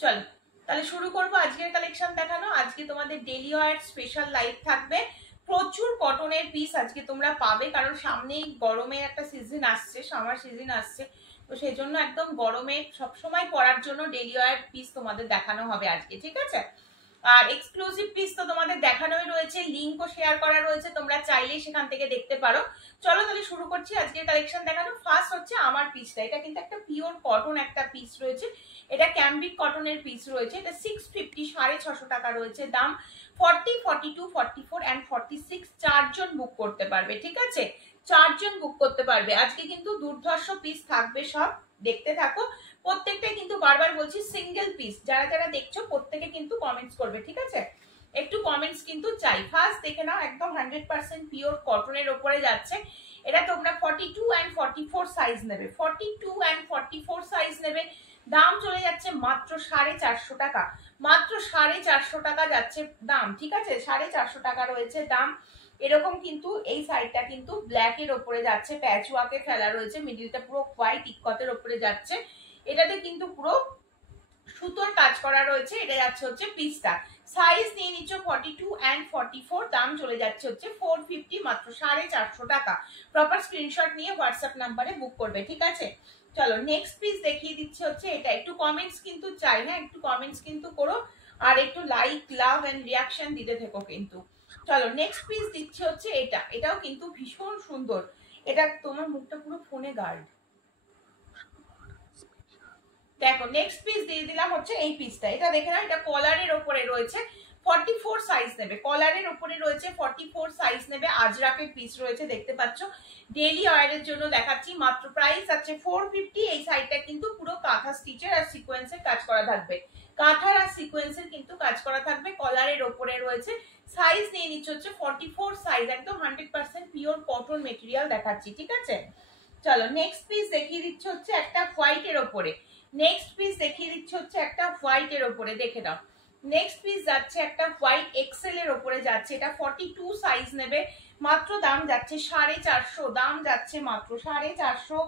চলো তাহলে শুরু করবো আজকের কালেকশন দেখানো। আজকে তোমাদের ডেলি ওয়্যার স্পেশাল লাইভ থাকবে, প্রচুর কটনের পিস আজকে তোমরা পাবে, কারণ সামনেই গরমের একটা সিজন আসছে, সামার সিজন আসছে, তো সেই জন্য একদম গরমে সবসময় পরার জন্য ডেলি ওয়্যার পিস তোমাদের দেখানো হবে আজকে, ঠিক আছে। আর এক্সক্লুসিভ পিস তো তোমাদের দেখানোই রয়েছে, লিঙ্কও শেয়ার করা রয়েছে, তোমরা চাইলেই সেখান থেকে দেখতে পারো। চলো তাহলে শুরু করছি আজকের কালেকশন দেখানো। ফার্স্ট হচ্ছে আমার পিসটা, এটা কিন্তু একটা পিওর কটন একটা পিস রয়েছে, এটা ক্যামব্রিক কটনের পিস রয়েছে, এটা 650 650 টাকা রয়েছে দাম। 40 42 44 এন্ড 46 চারজন বুক করতে পারবে, ঠিক আছে, চারজন বুক করতে পারবে। আজকে কিন্তু দুর্ধর্ষ পিস থাকবে, সব দেখতে থাকো। প্রত্যেকটাই কিন্তু বারবার বলছি সিঙ্গেল পিস, যারা যারা দেখছো প্রত্যেকে কিন্তু কমেন্টস করবে, ঠিক আছে, একটু কমেন্টস কিন্তু চাই। ফার্স্ট দেখে নাও, একদম 100% পিওর কটনের উপরে যাচ্ছে। এটা তোমরা 42 এন্ড 44 সাইজ নেবে, 42 এন্ড 44 সাইজ নেবে, দাম চলে যাচ্ছে মাত্র 450 টাকা, মাত্র 450 টাকা যাচ্ছে দাম, ঠিক আছে, 450 টাকা রয়েছে দাম। এরকম কিন্তু এই সাইডটা কিন্তু ব্ল্যাক এর উপরে যাচ্ছে, প্যাচ ওয়ার্কে ফেলা রয়েছে, মিডিলটা পুরো হোয়াইট ইকতের উপরে যাচ্ছে, এটাতে কিন্তু পুরো সুতোর কাজ করা রয়েছে। এটা যাচ্ছে হচ্ছে পিসটা, সাইজ নিয়ে নিচ্ছ 42 এন্ড 44, দাম চলে যাচ্ছে হচ্ছে 450, মাত্র 450 টাকা। প্রপার স্ক্রিনশট নিয়ে হোয়াটসঅ্যাপ নাম্বারে বুক করবে, ঠিক আছে। চলো নেক্সট পিস দেখিয়ে দিচ্ছি হচ্ছে এটা, একটু কমেন্টস কিন্তু চাই, হ্যাঁ একটু কমেন্টস কিন্তু করো, আর একটু লাইক লাভ এন্ড রিয়াকশন দিতে থেকো কিন্তু। চলো নেক্সট পিস দিচ্ছি হচ্ছে এটা, এটাও কিন্তু ভীষণ সুন্দর। এটা তোমার মুখটা পুরো ফোনে গার্ড। দেখো নেক্সট পিস দিয়ে দিলাম হচ্ছে এই পিসটা, এটা দেখে নাও, এটা কলারের ওপরে রয়েছে, 44 সাইজ নেবে, কলারের ওপরে রয়েছে, 44 সাইজ নেবে, আজরাকের পিস রয়েছে, দেখতে পাচ্ছ। ডেইলি ওয়্যারের জন্য দেখাচ্ছি, মাত্র প্রাইস আছে 450। এই সাইডটা কিন্তু পুরো কাঁথা স্টিচের আর সিকোয়েন্সের কাজ করা থাকবে, কাঁথার আর সিকোয়েন্সের কিন্তু কাজ করা থাকবে, কলারের ওপরে রয়েছে। সাইজ নিয়ে নিচ্ছে হচ্ছে 44 সাইজ, একদম 100% পিওর কটন মেটেরিয়াল দেখাচ্ছি, ঠিক আছে। চলো নেক্সট পিস দেখিয়ে দিচ্ছে হচ্ছে একটা হোয়াইটের ওপরে, নেক্সট পিস দেখিয়ে দিচ্ছে হচ্ছে একটা হোয়াইট এর উপরে, দেখে নাও। নেক্সট পিস যাচ্ছে একটা হোয়াইট এক্সেল এর উপরে যাচ্ছে, এটা 42 সাইজ নেবে, মাত্র দাম যাচ্ছে 450, দাম যাচ্ছে মাত্র 450।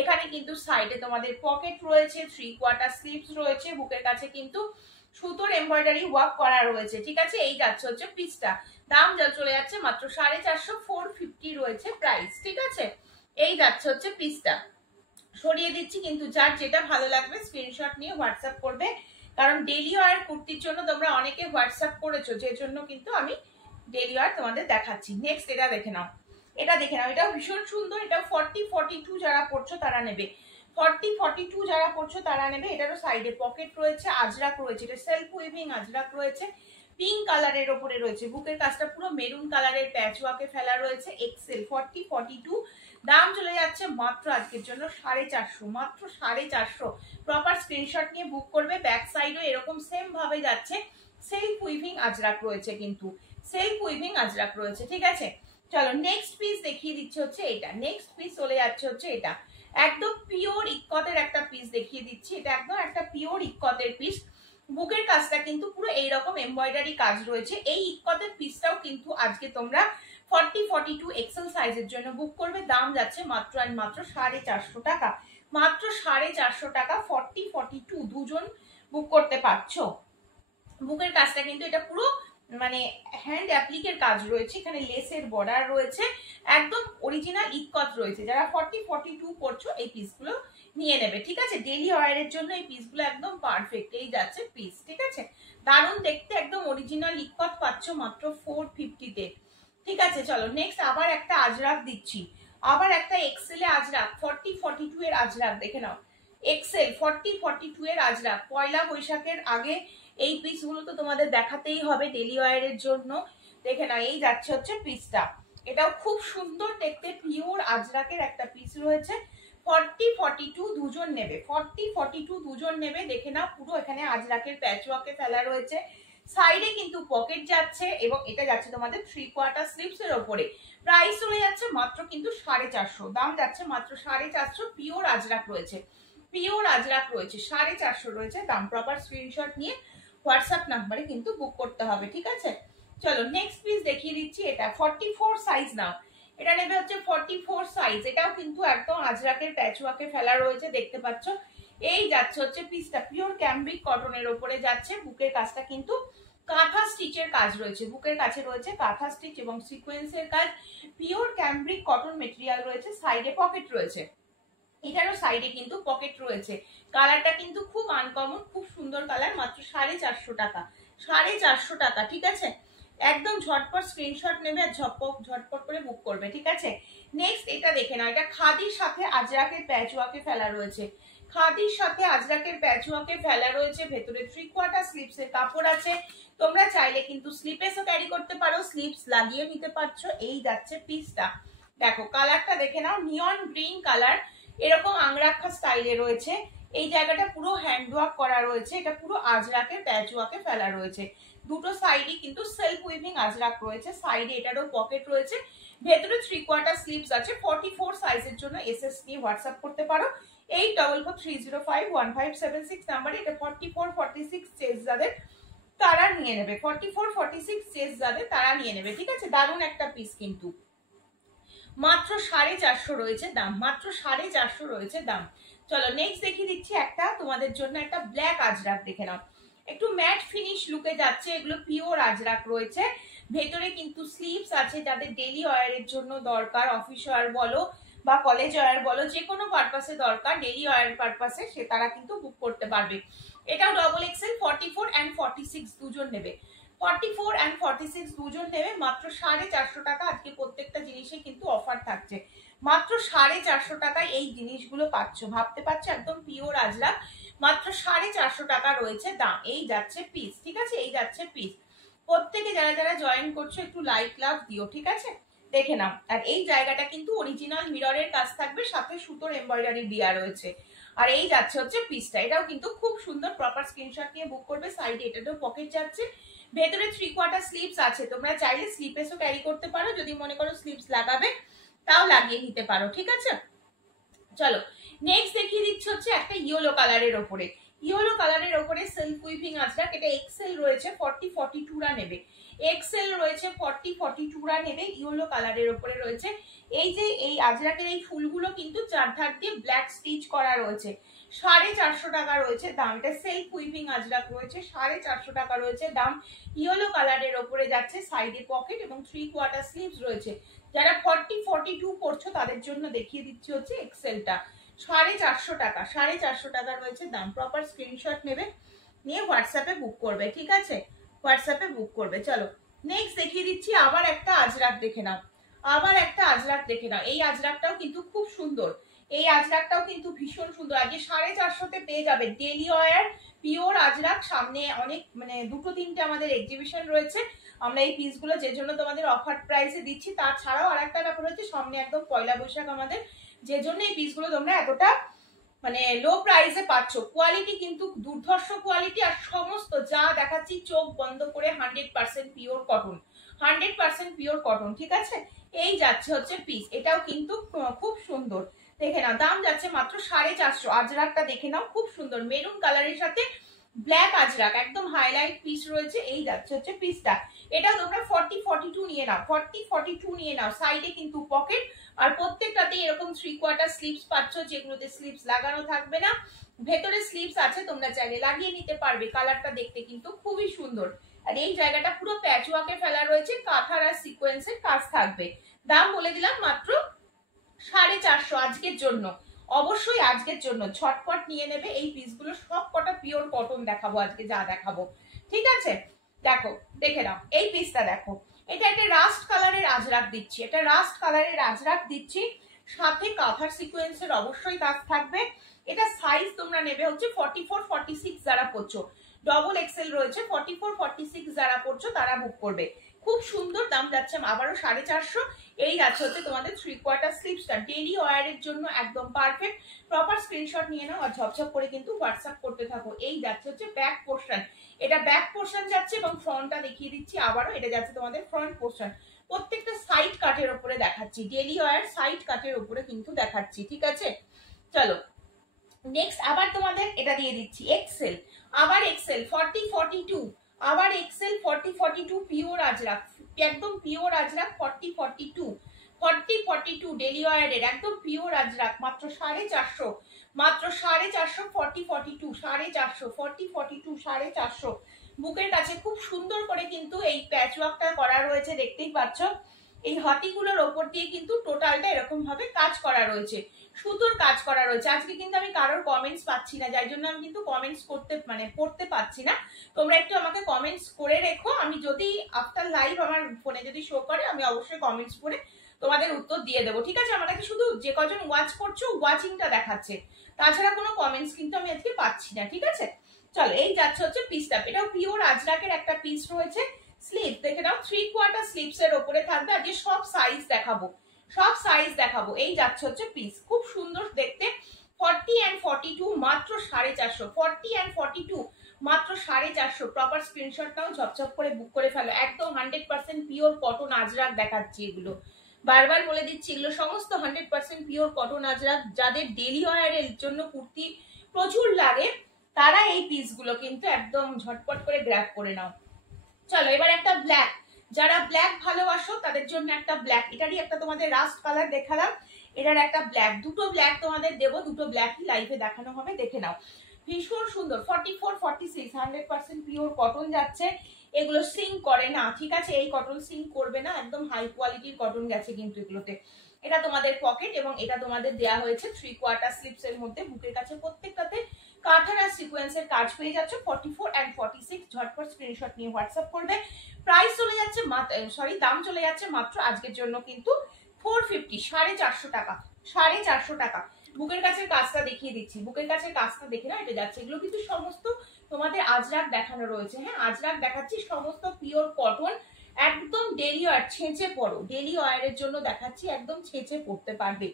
এখানে কিন্তু সাইডে তোমাদের পকেট রয়েছে, 3/4 স্লিভস রয়েছে, বুকের কাছে কিন্তু সুতোর এমব্রয়ডারি ওয়ার্ক করা রয়েছে, ঠিক আছে। এই যাচ্ছে হচ্ছে পিসটা, দাম যা চলে যাচ্ছে মাত্র 450, 450 রয়েছে প্রাইস, ঠিক আছে। এই যাচ্ছে হচ্ছে পিসটা, সরিয়ে দিচ্ছি কিন্তু, যার যেটা ভালো লাগবে স্ক্রিনশট নিয়ে হোয়াটসঅ্যাপ করবে, কারণ ডেলি ওয়্যার কুর্তির জন্য তোমরা অনেকে হোয়াটসঅ্যাপ করেছো, যে জন্য কিন্তু আমি ডেলি ওয়্যার তোমাদের দেখাচ্ছি। নেক্সট এটা দেখে নাও, এটা দেখে নাও, এটাও ভীষণ সুন্দর, এটা 40 42 যারা পড়ছো তারা নেবে, 40 42 যারা পড়ছো তারা নেবে। এটারও সাইডে পকেট রয়েছে, আজরাক রয়েছে, এটা সেলফ উইভিং আজরাক রয়েছে, পিঙ্ক কালারের ওপরে রয়েছে, বুকের কাজটা পুরো মেরুন কালারের প্যাচ ওয়ার্কে ফেলা রয়েছে, এক্সেল 40 42, দাম চলে যাচ্ছে মাত্র আজকের জন্য 450, মাত্র 450। প্রপার স্ক্রিনশট নিয়ে বুক করবে। ব্যাক সাইডও এরকম সেম ভাবে যাচ্ছে, সেলফ উইভিং আজরাক রয়েছে, কিন্তু সেলফ উইভিং আজরাক রয়েছে, ঠিক আছে। চলো নেক্সট পিস দেখিয়ে দিচ্ছে হচ্ছে এটা, নেক্সট পিস চলে যাচ্ছে হচ্ছে এটা, একদম পিওর ইক্কতের একটা পিস দেখিয়ে দিচ্ছি, এটা একদম একটা পিওর ইক্কতের পিস, বুকের কাজটা কিন্তু পুরো এইরকম এমব্রয়ডারি কাজ রয়েছে। এই ইক্কতের পিসটাও কিন্তু আজকে তোমরা 40 42 এক্সেল সাইজের জন্য বুক করবে, দাম যাচ্ছে মাত্র আর মাত্র 450 টাকা, মাত্র 450 টাকা, 40 42 দুজন বুক করতে পারছো। বুকের কাজটা কিন্তু এটা পুরো মানে হ্যান্ড অ্যাপ্লিকের কাজ রয়েছে, এখানে লেসের বর্ডার রয়েছে, একদম অরিজিনাল ইক্কত রয়েছে। যারা 40 42 করছো এই পিসগুলো নিয়ে নেবে, ঠিক আছে, ডেইলি ওয়্যারের জন্য এই পিসগুলো একদম পারফেক্ট। এই যাচ্ছে পিস, ঠিক আছে, দারুণ দেখতে, একদম অরিজিনাল ইক্কত পাচ্ছ মাত্র 450 তে, ঠিক আছে। চলো নেক্সট আবার একটা আজরাক দিচ্ছি, আবার একটা এক্সেলে আজরাক, 40 42 এর আজরাক দেখে নাও, এক্সেল 40 42 এর আজরাক। পয়লা বৈশাখের আগে এই পিসগুলো তো তোমাদের দেখাতেই হবে ডেলি ওয়্যারের জন্য, দেখে নাও। এই যাচ্ছে হচ্ছে পিসটা, এটাও খুব সুন্দর দেখতে, পিওর আজরাকের একটা পিস রয়েছে, 40 42 দুজন নেবে, 40 42 দুজন নেবে, দেখে নাও পুরো এখানে আজরাকের প্যাচওয়ার্কে ফেলা রয়েছে, সাইডে কিন্তু পকেট যাচ্ছে, এবং এটা যাচ্ছে তোমাদের 3/4 স্লিভস এর ওপরে। প্রাইস চলে যাচ্ছে মাত্র কিন্তু 450, দাম যাচ্ছে মাত্র 450, পিওর আজরাক রয়েছে, পিওর আজরাক রয়েছে, 450 রয়েছে দাম। প্রপার স্ক্রিনশট নিয়ে হোয়াটসঅ্যাপ নাম্বারে কিন্তু বুক করতে হবে, ঠিক আছে। চলো নেক্সট পিস দেখিয়ে দিচ্ছি, এটা 44 সাইজ নাও, এটা নেবে হচ্ছে 44 সাইজ, এটাও কিন্তু একদম আজরাকের প্যাচওয়ার্কে ফেলা রয়েছে, দেখতে পাচ্ছ। এই যাচ্ছে হচ্ছে পিসটা, পিওর ক্যামব্রিক কটনের ওপরে যাচ্ছে। বুকের কাজটা কিন্তু কাঁথা স্টিচের কাজ রয়েছে, বুকের কাছে রয়েছে কাঁথা স্টিচ এবং সিকোয়েন্সের কাজ। পিওর ক্যামব্রিক কটন মেটেরিয়াল রয়েছে, সাইডে পকেট রয়েছে, এটারও সাইডে কিন্তু পকেট রয়েছে। কালারটা কিন্তু খুব আনকমন, খুব সুন্দর কালার, মাত্র 450 টাকা, 450 টাকা। ঠিক আছে, একদম ঝটপট স্ক্রিনশট নেবে আর ঝটপট করে বুক করবে। ঠিক আছে, নেক্সট এটা দেখে নাও, এটা খাদির সাথে আজরাকের প্যাচওয়ার্কে ফেলা রয়েছে, খাদির সাথে আজরাকের প্যাচওয়ার্কে ফেলা রয়েছে। ভেতরে 3/4 স্লিপসের কাপড় আছে, তোমরা চাইলে কিন্তু স্লিপেসও ক্যারি করতে পারো, স্লিপস লাগিয়ে নিতে পারছো। এই যাচ্ছে পিসটা, দেখো কালারটা দেখে নাও, নিয়ন গ্রিন কালার, এরকম আংরাক্ষা স্টাইলে রয়েছে। এই জায়গাটা পুরো হ্যান্ডওয়ার্ক করা রয়েছে, এটা পুরো আজরাকের প্যাচওয়ার্কে ফেলা রয়েছে। দুটো সাইডে কিন্তু সেলফ উইভিং আজরাক রয়েছে, সাইডে এটারও পকেট রয়েছে। ভেতরে 3/4 স্লিভস আছে। 44 সাইজের জন্য এসএস নিয়ে হোয়াটসঅ্যাপ করতে পারো 8443051576 নাম্বারে। এটা 44 46 চেস যাদের তারা নিয়ে নেবে, 44 46 চেস যাদের তারা নিয়ে নেবে। ঠিক আছে, দারুণ একটা পিস কিন্তু, মাত্র 450 রয়েছে দাম, মাত্র 450 রয়েছে দাম। চলো নেক্সট দেখিয়ে দিচ্ছি একটা তোমাদের জন্য, একটা ব্ল্যাক আজরাক দেখে নাও, একটু ম্যাট ফিনিশ লুকে যাচ্ছে। এগুলো পিওর আজরাক রয়েছে, ভেতরে কিন্তু স্লিভস আছে, যাদের ডেলি ওয়্যারের জন্য দরকার, অফিস ওয়্যার বলো বা কলেজ ওয়্যার বলো, যে কোনো পারপাসে দরকার, ডেলি ওয়্যার পারপাসে, সে তারা কিন্তু বুক করতে পারবে। এটাও ডবল এক্সেল, 44 and 46 দুজন নেবে, 44 and 46 দুজন নেবে, মাত্র 450 টাকা। আজকে প্রত্যেকটা জিনিসে কিন্তু অফার থাকছে, মাত্র 450 টাকায় এই জিনিসগুলো পাচ্ছ, ভাবতে পারছো, একদম পিওর আজরাক, মাত্র 450 টাকা রয়েছে দাম। এই যাচ্ছে পিস। ঠিক আছে, এই যাচ্ছে পিস। প্রত্যেকে যারা যারা জয়েন করছো একটু লাইক লাভ দিও। ঠিক আছে, দেখে নাও। আর এই জায়গাটা কিন্তু অরিজিনাল মিররের কাজ থাকবে, সাথে সুতোর এমব্রয়ডারি দেওয়া রয়েছে। আর এই যাচ্ছে হচ্ছে পিসটা, এটাও কিন্তু খুব সুন্দর, প্রপার স্ক্রিনশট নিয়ে বুক করবে। সাইডে এটাতেও পকেট যাচ্ছে, ভেতরে 3/4 স্লিভস আছে, তোমরা চাইলে স্লিপেসও ক্যারি করতে পারো, যদি মনে করো স্লিভস লাগাবে তাও লাগিয়ে নিতে পারো। ঠিক আছে, চলো নেক্সট দেখিয়ে দিচ্ছি হচ্ছে একটা ইয়েলো কালারের ওপরে, ইয়েলো কালারের ওপরে সেলফ উইভিং আজরাক। এটা এক্সেল রয়েছে, 40 42 রা নেবে, এক্সেল রয়েছে, 40 42 রা নেবে। ইয়েলো কালারের ওপরে রয়েছে, এই যে এই আজরাকের এই ফুলগুলো কিন্তু চারধার দিয়ে ব্ল্যাক স্টিচ করা রয়েছে, 450 টাকা রয়েছে দাম। এটা সেলফ উইভিং আজরাক রয়েছে, 450 টাকা রয়েছে দাম। ইয়েলো কালারের ওপরে যাচ্ছে, সাইডে পকেট এবং 3/4 স্লিভস রয়েছে। যারা 40 42 পড়ছো তাদের জন্য দেখিয়ে দিচ্ছি হচ্ছে এক্সেলটা, 450 টাকা, 450 টাকা রয়েছে দাম। প্রপার স্ক্রিনশট নেবে, নিয়ে হোয়াটসঅ্যাপে বুক করবে। ঠিক আছে, হোয়াটসঅ্যাপে বুক করবে। চলো নেক্সট দেখিয়ে দিচ্ছি আবার একটা আজরাক দেখে নাও, আবার একটা আজরাক দেখে নাও। এই আজরাকটাও কিন্তু খুব সুন্দর, এই আজরাকটাও কিন্তু ভীষণ সুন্দর। আজকে 450 পেয়ে যাবে ডেলি ওয়্যার পিওর আজরাক। সামনে অনেক মানে 2-3টে আমাদের এক্সিবিশন রয়েছে, আমরা এই পিসগুলো যে জন্য তোমাদের অফার প্রাইসে দিচ্ছি। তাছাড়াও আর একটা ব্যাপার হচ্ছে, সামনে একদম পয়লা বৈশাখ আমাদের, যে জন্য এই পিসগুলো তোমরা এতটা মানে লো প্রাইসে পাচ্ছ। কোয়ালিটি কিন্তু দুর্ধর্ষ কোয়ালিটি, আর সমস্ত যা দেখাচ্ছি চোখ বন্ধ করে 100% পিওর কটন, 100% পিওর কটন। ঠিক আছে, এই যাচ্ছে হচ্ছে পিস, এটাও কিন্তু খুব সুন্দর। দেখে নাও, দাম যাচ্ছে মাত্র 450। আজরাকটা দেখে নাও, খুব সুন্দর মেরুন কালারের সাথে ব্ল্যাক আজরাক, একদম হাইলাইট পিস রয়েছে। এই যাচ্ছে হচ্ছে পিসটা, এটা তোমরা 40 42 নিয়ে নাও, 40 42 নিয়ে নাও। সাইডে কিন্তু পকেট, আর প্রত্যেকটাতে এরকম 3/4 স্লিভস পাচ্ছ, যেগুলোতে স্লিভস লাগানো থাকবে না, ভেতরে স্লিভস আছে, তোমরা চাইলে লাগিয়ে নিতে পারবে। কালারটা দেখতে কিন্তু খুবই সুন্দর। আর এই জায়গাটা পুরো প্যাচওয়ার্কে ফেলা রয়েছে, কাঁথার আর সিকোয়েন্সের কাজ থাকবে। দাম বলে দিলাম মাত্র 450 আজকের জন্য, অবশ্যই আজকের জন্য ঝটপট নিয়ে নেবে এই পিসগুলো। সব কটা পিওর কটন দেখাবো আজকে, যা দেখাবো। ঠিক আছে, দেখো দেখে নাও এই পিসটা, দেখো এটা একটা রাস্ট কালারের আজরাক দিচ্ছি, এটা রাস্ট কালারের আজরাক দিচ্ছি, সাথে কাঁথার সিকোয়েন্সের অবশ্যই কাজ থাকবে। এটা সাইজ তোমরা নেবে হচ্ছে 44 46 যারা পড়ছো, ডবল এক্সেল রয়েছে, 44 46 যারা পড়ছো তারা বুক করবে। খুব সুন্দর, দাম যাচ্ছে আবারও 450। এই যাচ্ছে হচ্ছে তোমাদের 3/4 স্লিভসটা, ডেলি ওয়্যারের জন্য একদম পারফেক্ট। প্রপার স্ক্রিনশট নিয়ে নাও আর ঝপঝপ করে কিন্তু হোয়াটসঅ্যাপ করতে থাকো। এই যাচ্ছে হচ্ছে ব্যাক পোর্শন, এটা ব্যাক পোর্শন যাচ্ছে, এবং ফ্রন্টটা দেখিয়ে দিচ্ছি আবারও, এটা যাচ্ছে তোমাদের ফ্রন্ট পোর্শন। প্রত্যেকটা সাইড কাটের উপরে দেখাচ্ছি, ডেলি ওয়্যার সাইড কাটের উপরে কিন্তু দেখাচ্ছি। ঠিক আছে, চলো নেক্সট আবার তোমাদের এটা দিয়ে দিচ্ছি এক্সেল, আবার এক্সেল 40 42, আবার এক্সেল 40 42 পিওর আজরাক, একদম পিওর আজরাক 40 42, 40-42 ডেলি ওয়ারের একদম পিওর আজরাক, মাত্র 450, মাত্র 450, 40-42 450, 40-42 450। বুকের কাছে খুব সুন্দর করে কিন্তু এই প্যাচওয়ার্কটা করা রয়েছে, দেখতেই পাচ্ছ। এই হাতিগুলোর ওপর দিয়ে কিন্তু টোটালটা এরকম ভাবে কাজ করা রয়েছে, সুতোর কাজ করা রয়েছে। আজকে কিন্তু আমি কারোর কমেন্টস পাচ্ছি না, যার জন্য আমি কিন্তু কমেন্টস করতে পড়তে পাচ্ছি না। তোমরা একটু আমাকে কমেন্টস করে রেখো, আমি যদি আফটার লাইভ আমার ফোনে যদি শো করে আমি অবশ্যই কমেন্টস করে তোমাদের উত্তর দিয়ে দেবো, ঠিক আছে। আমার কাছে শুধু যে কজন ওয়াচ করছো ওয়াচিংটা দেখাচ্ছে, তাছাড়া কোনো কমেন্টস কিন্তু আমি আজকে পাচ্ছি না, ঠিক আছে। চলো, এই যাচ্ছে হচ্ছে পিসটা, এটাও পিওর আজরাকের একটা পিস রয়েছে। স্লিপ দেখে নাও, 3/4 স্লিপস এর উপরে থাকবে। আজকে সব সাইজ দেখাবো, সব সাইজ দেখাবো। এই যাচ্ছে হচ্ছে পিস, খুব সুন্দর দেখতে। 40 and 42 মাত্র 450, 40 and 42 মাত্র 450। প্রপার স্ক্রিনশট নাও, ঝপঝপ করে বুক করে ফেলো। একদম 100% পিওর কটন আজরাক দেখাচ্ছি এগুলো, বারবার বলে দিচ্ছি, এগুলো সমস্ত 100% পিওর কটন আজরাক। যাদের ডেলি ওয়্যারের জন্য কুর্তি প্রচুর লাগে, তারা এই পিসগুলো কিন্তু একদম ঝটপট করে গ্র্যাব করে নাও। চলো, এবার একটা ব্ল্যাক, যারা ব্ল্যাক ভালোবাসো তাদের জন্য একটা ব্ল্যাক, এটারই একটা তোমাদের রাস্ট কালার দেখালাম, এটার একটা ব্ল্যাক, দুটো ব্ল্যাক তোমাদের দেবো, দুটো ব্ল্যাকই লাইভে দেখানো হবে, দেখে নাও। ভীষণ সুন্দর, 44-46 100% পিওর কটন যাচ্ছে। এগুলো সিঙ্ক করে না, ঠিক আছে, এই কটন সিঙ্ক করবে না, একদম হাই কোয়ালিটির কটন গেছে কিন্তু এগুলোতে। এটা তোমাদের পকেট এবং এটা তোমাদের দেয়া হয়েছে 3/4 স্লিপস এর মধ্যে। বুকের কাছে প্রত্যেকটাতে কাঁথার আর সিকোয়েন্সের কাজ পেয়ে যাচ্ছে। 44 and 46, ঝটপট স্ক্রিনশট নিয়ে হোয়াটসঅ্যাপ করবে। প্রাইস চলে যাচ্ছে দাম চলে যাচ্ছে মাত্র আজকের জন্য কিন্তু 450, 450 টাকা, 450 টাকা। বুকের কাছে কাজটা দেখিয়ে দিচ্ছি, বুকের কাছে কাজটা দেখে না, এটা যাচ্ছে। এগুলো কিন্তু সমস্ত তোমাদের আজরাক দেখানো রয়েছে, হ্যাঁ আজরাক দেখাচ্ছি, সমস্ত পিওর কটন, একদম ডেলি ওয়্যার, ছেঁচে পড়ো, ডেলি ওয়্যারের জন্য দেখাচ্ছি, একদম ছেঁচে পড়তে পারবে,